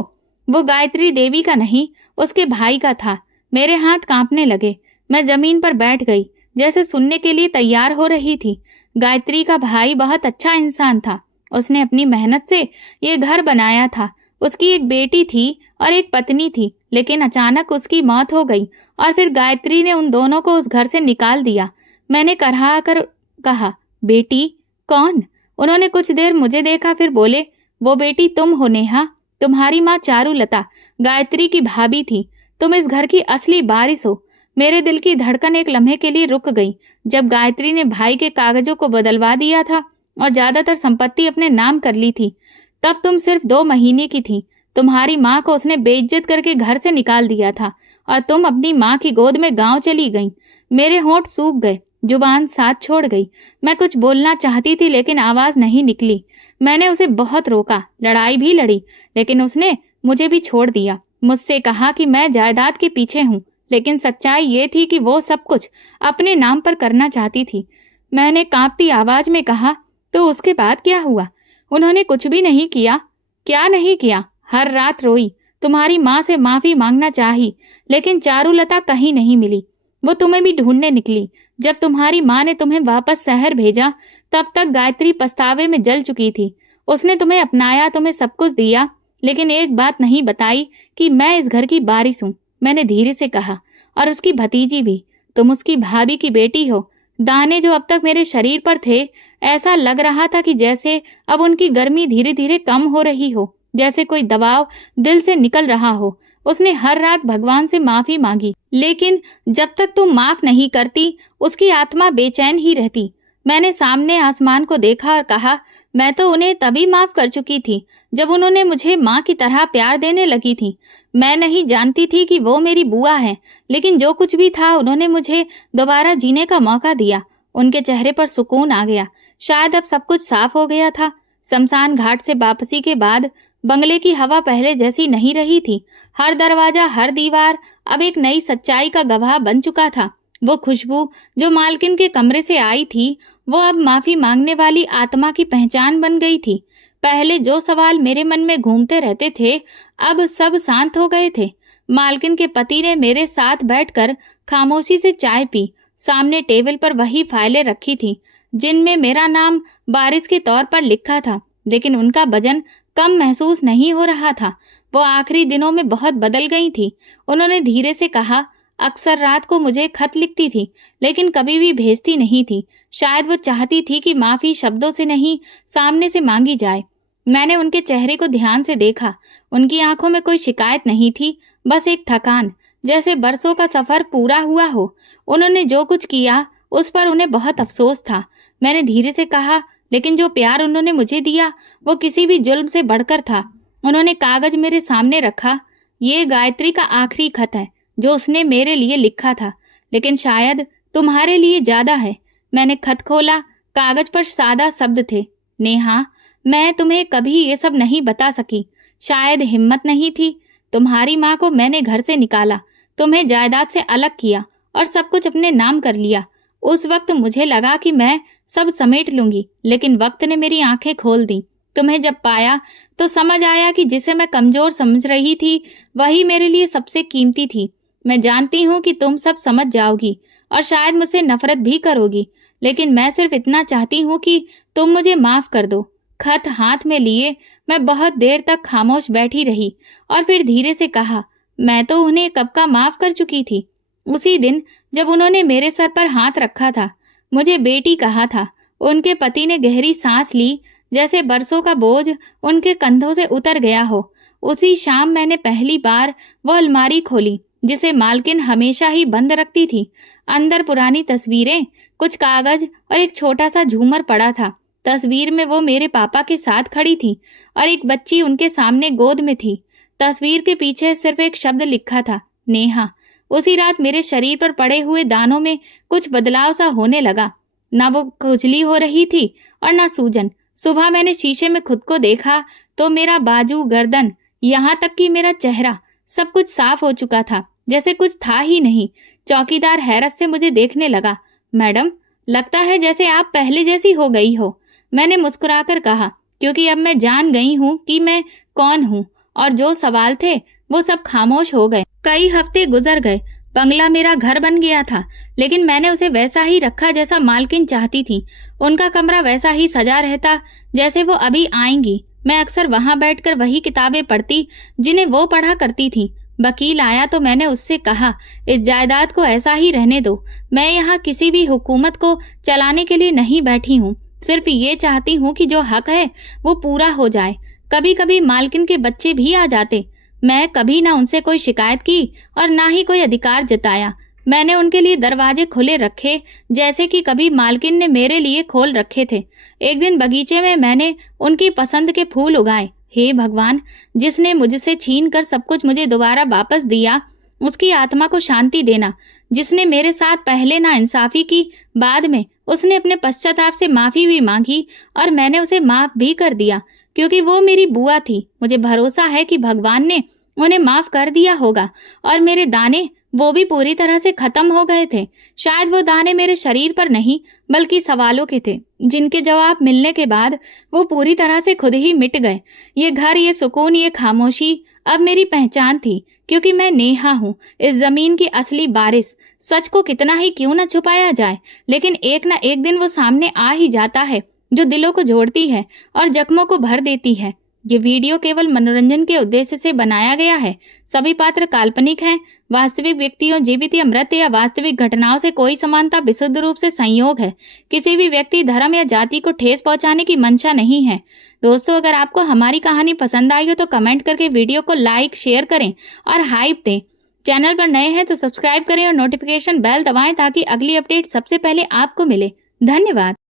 वो गायत्री देवी का नहीं, उसके भाई का था। मेरे हाथ कांपने लगे। मैं जमीन पर बैठ गई, जैसे सुनने के लिए तैयार हो रही थी। गायत्री का भाई बहुत अच्छा इंसान था। उसने अपनी मेहनत से ये घर बनाया था। उसकी एक बेटी थी और एक पत्नी थी, लेकिन अचानक उसकी मौत हो गई और फिर गायत्री ने उन दोनों को उस घर से निकाल दिया। मैंने करहा कर कहा, बेटी? कौन? उन्होंने कुछ देर मुझे देखा, फिर बोले, वो बेटी तुम हो नेहा। तुम्हारी माँ चारुलता गायत्री की भाभी थी। तुम इस घर की असली वारिस हो। मेरे दिल की धड़कन एक लम्हे के लिए रुक गई। जब गायत्री ने भाई के कागजों को बदलवा दिया था और ज्यादातर संपत्ति अपने नाम कर ली थी, तब तुम सिर्फ 2 महीने की थी। तुम्हारी माँ को उसने बेइज्जत करके घर से निकाल दिया था और तुम अपनी माँ की गोद में गांव चली गई। मेरे होंठ सूख गए, जुबान साथ छोड़ गई। मैं कुछ बोलना चाहती थी, लेकिन आवाज नहीं निकली। मैंने उसे बहुत रोका, लड़ाई भी लड़ी, लेकिन उसने मुझे भी छोड़ दिया। मुझसे कहा कि मैं जायदाद के पीछे हूँ, लेकिन सच्चाई ये थी कि वो सब कुछ अपने नाम पर करना चाहती थी। मैंने कांपती आवाज में कहा, तो उसके बाद क्या हुआ? उन्होंने कुछ भी नहीं किया। क्या नहीं किया? हर रात रोई, तुम्हारी माँ से माफी मांगना चाही, लेकिन चारुलता कहीं नहीं मिली। वो तुम्हें भी ढूंढने निकली। जब तुम्हारी माँ ने तुम्हें वापस शहर भेजा, तब तक गायत्री पछतावे में जल चुकी थी। उसने तुम्हें अपनाया, तुम्हें सब कुछ दिया, लेकिन एक बात नहीं बताई कि मैं इस घर की वारिस हूँ। मैंने धीरे से कहा, और उसकी भतीजी भी। तुम उसकी भाभी की बेटी हो। दाने जो अब तक मेरे शरीर पर थे, ऐसा लग रहा था कि जैसे अब उनकी गर्मी धीरे धीरे कम हो रही हो, जैसे कोई दबाव दिल से निकल रहा हो। उसने हर रात भगवान से माफी मांगी, लेकिन जब तक तुम माफ नहीं करती, उसकी आत्मा बेचैन ही रहती। मैंने सामने आसमान को देखा और कहा, मैं तो उन्हें तभी माफ कर चुकी थी जब उन्होंने मुझे माँ की तरह प्यार देने लगी थी। मैं नहीं जानती थी कि वो मेरी बुआ है, लेकिन जो कुछ भी था, उन्होंने मुझे दोबारा जीने का मौका दिया। उनके चेहरे पर सुकून आ गया। शायद अब सब कुछ साफ हो गया था। शमशान घाट से वापसी के बाद बंगले की हवा पहले जैसी नहीं रही थी। हर दरवाजा, हर दीवार अब एक नई सच्चाई का गवाह बन चुका था। वो खुशबू जो मालकिन के कमरे से आई थी, वो अब माफी मांगने वाली आत्मा की पहचान बन गई थी। पहले जो सवाल मेरे मन में घूमते रहते थे, अब सब शांत हो गए थे। मालकिन के पति ने मेरे साथ बैठकर खामोशी से चाय पी। सामने टेबल पर वही फाइलें रखी थी जिनमें मेरा नाम बारिश के तौर पर लिखा था, लेकिन उनका वजन कम महसूस नहीं हो रहा था। वो आखिरी दिनों में बहुत बदल गई थी। उन्होंने धीरे से कहा, अक्सर रात को मुझे खत लिखती थी, लेकिन कभी भी भेजती नहीं थी। शायद वो चाहती थी कि माफी शब्दों से नहीं, सामने से मांगी जाए। मैंने उनके चेहरे को ध्यान से देखा। उनकी आंखों में कोई शिकायत नहीं थी, बस एक थकान, जैसे बरसों का सफर पूरा हुआ हो। उन्होंने जो कुछ किया उस पर उन्हें बहुत अफसोस था। मैंने धीरे से कहा, लेकिन जो प्यार उन्होंने मुझे दिया वो किसी भी जुल्म से बढ़कर था। उन्होंने कागज मेरे सामने रखा। ये गायत्री का आखिरी खत है जो उसने मेरे लिए लिखा था, लेकिन शायद तुम्हारे लिए ज्यादा है। मैंने खत खोला। कागज पर सादा शब्द थे, नेहा, मैं तुम्हें कभी ये सब नहीं बता सकी। शायद हिम्मत नहीं थी। तुम्हारी माँ को मैंने घर से निकाला, तुम्हें जायदाद से अलग किया और सब कुछ अपने नाम कर लिया। उस वक्त मुझे लगा कि मैं सब समेट लूंगी, लेकिन वक्त ने मेरी आंखें खोल दी। तुम्हें जब पाया तो समझ आया कि जिसे मैं कमजोर समझ रही थी वही मेरे लिए सबसे कीमती थी। मैं जानती हूँ कि तुम सब समझ जाओगी और शायद मुझसे नफरत भी करोगी, लेकिन मैं सिर्फ इतना चाहती हूँ कि तुम मुझे माफ कर दो। खत हाथ में लिए मैं बहुत देर तक खामोश बैठी रही और फिर धीरे से कहा, मैं तो उन्हें कब का माफ कर चुकी थी। उसी दिन जब उन्होंने मेरे सर पर हाथ रखा था, मुझे बेटी कहा था। उनके पति ने गहरी सांस ली, जैसे बरसों का बोझ उनके कंधों से उतर गया हो। उसी शाम मैंने पहली बार वो अलमारी खोली जिसे मालकिन हमेशा ही बंद रखती थी। अंदर पुरानी तस्वीरें, कुछ कागज और एक छोटा सा झूमर पड़ा था। तस्वीर में वो मेरे पापा के साथ खड़ी थी और एक बच्ची उनके सामने गोद में थी। तस्वीर के पीछे सिर्फ एक शब्द लिखा था, नेहा। उसी रात मेरे शरीर पर पड़े हुए दानों में कुछ बदलाव सा होने लगा। ना वो खुजली हो रही थी और ना सूजन। सुबह मैंने शीशे में खुद को देखा तो मेरा बाजू, गर्दन, यहाँ तक कि मेरा चेहरा, सब कुछ साफ हो चुका था, जैसे कुछ था ही नहीं। चौकीदार हैरत से मुझे देखने लगा। मैडम, लगता है जैसे आप पहले जैसी हो गई हो। मैंने मुस्कुराकर कहा, क्योंकि अब मैं जान गई हूँ कि मैं कौन हूँ और जो सवाल थे वो सब खामोश हो गए। कई हफ्ते गुजर गए। बंगला मेरा घर बन गया था, लेकिन मैंने उसे वैसा ही रखा जैसा मालकिन चाहती थी। उनका कमरा वैसा ही सजा रहता जैसे वो अभी आएंगी। मैं अक्सर वहां बैठकर वही किताबें पढ़ती जिन्हें वो पढ़ा करती थी। वकील आया तो मैंने उससे कहा, इस जायदाद को ऐसा ही रहने दो। मैं यहाँ किसी भी हुकूमत को चलाने के लिए नहीं बैठी हूँ, सिर्फ ये चाहती हूँ कि जो हक है वो पूरा हो जाए। कभी कभी मालकिन के बच्चे भी आ जाते। मैं कभी ना उनसे कोई शिकायत की और ना ही कोई अधिकार जताया। मैंने उनके लिए दरवाजे खुले रखे, जैसे कि कभी मालकिन ने मेरे लिए खोल रखे थे। एक दिन बगीचे में मैंने उनकी पसंद के फूल उगाए। हे भगवान, जिसने मुझसे छीन कर सब कुछ मुझे दोबारा वापस दिया, उसकी आत्मा को शांति देना। जिसने मेरे साथ पहले नाइंसाफी की, बाद में उसने अपने पश्चाताप से माफी भी मांगी और मैंने उसे माफ भी कर दिया, क्योंकि वो मेरी बुआ थी। मुझे भरोसा है कि भगवान ने उन्हें माफ कर दिया होगा और मेरे दाने, वो भी पूरी तरह से खत्म हो गए थे। शायद वो दाने मेरे शरीर पर नहीं, बल्कि सवालों के थे, जिनके जवाब मिलने के बाद वो पूरी तरह से खुद ही मिट गए। ये घर, ये सुकून, ये खामोशी अब मेरी पहचान थी, क्योंकि मैं नेहा हूँ, इस जमीन की असली बारिश। सच को कितना ही क्यों न छुपाया जाए, लेकिन एक न एक दिन वो सामने आ ही जाता है, जो दिलों को जोड़ती है और जख्मों को भर देती है। ये वीडियो केवल मनोरंजन के उद्देश्य से बनाया गया है। सभी पात्र काल्पनिक हैं। वास्तविक व्यक्तियों, जीवित या मृत या वास्तविक घटनाओं से कोई समानता विशुद्ध रूप से संयोग है। किसी भी व्यक्ति, धर्म या जाति को ठेस पहुंचाने की मंशा नहीं है। दोस्तों, अगर आपको हमारी कहानी पसंद आई हो तो कमेंट करके वीडियो को लाइक, शेयर करें और हाइप दें। चैनल पर नए हैं तो सब्सक्राइब करें और नोटिफिकेशन बेल दबाएं ताकि अगली अपडेट सबसे पहले आपको मिले। धन्यवाद।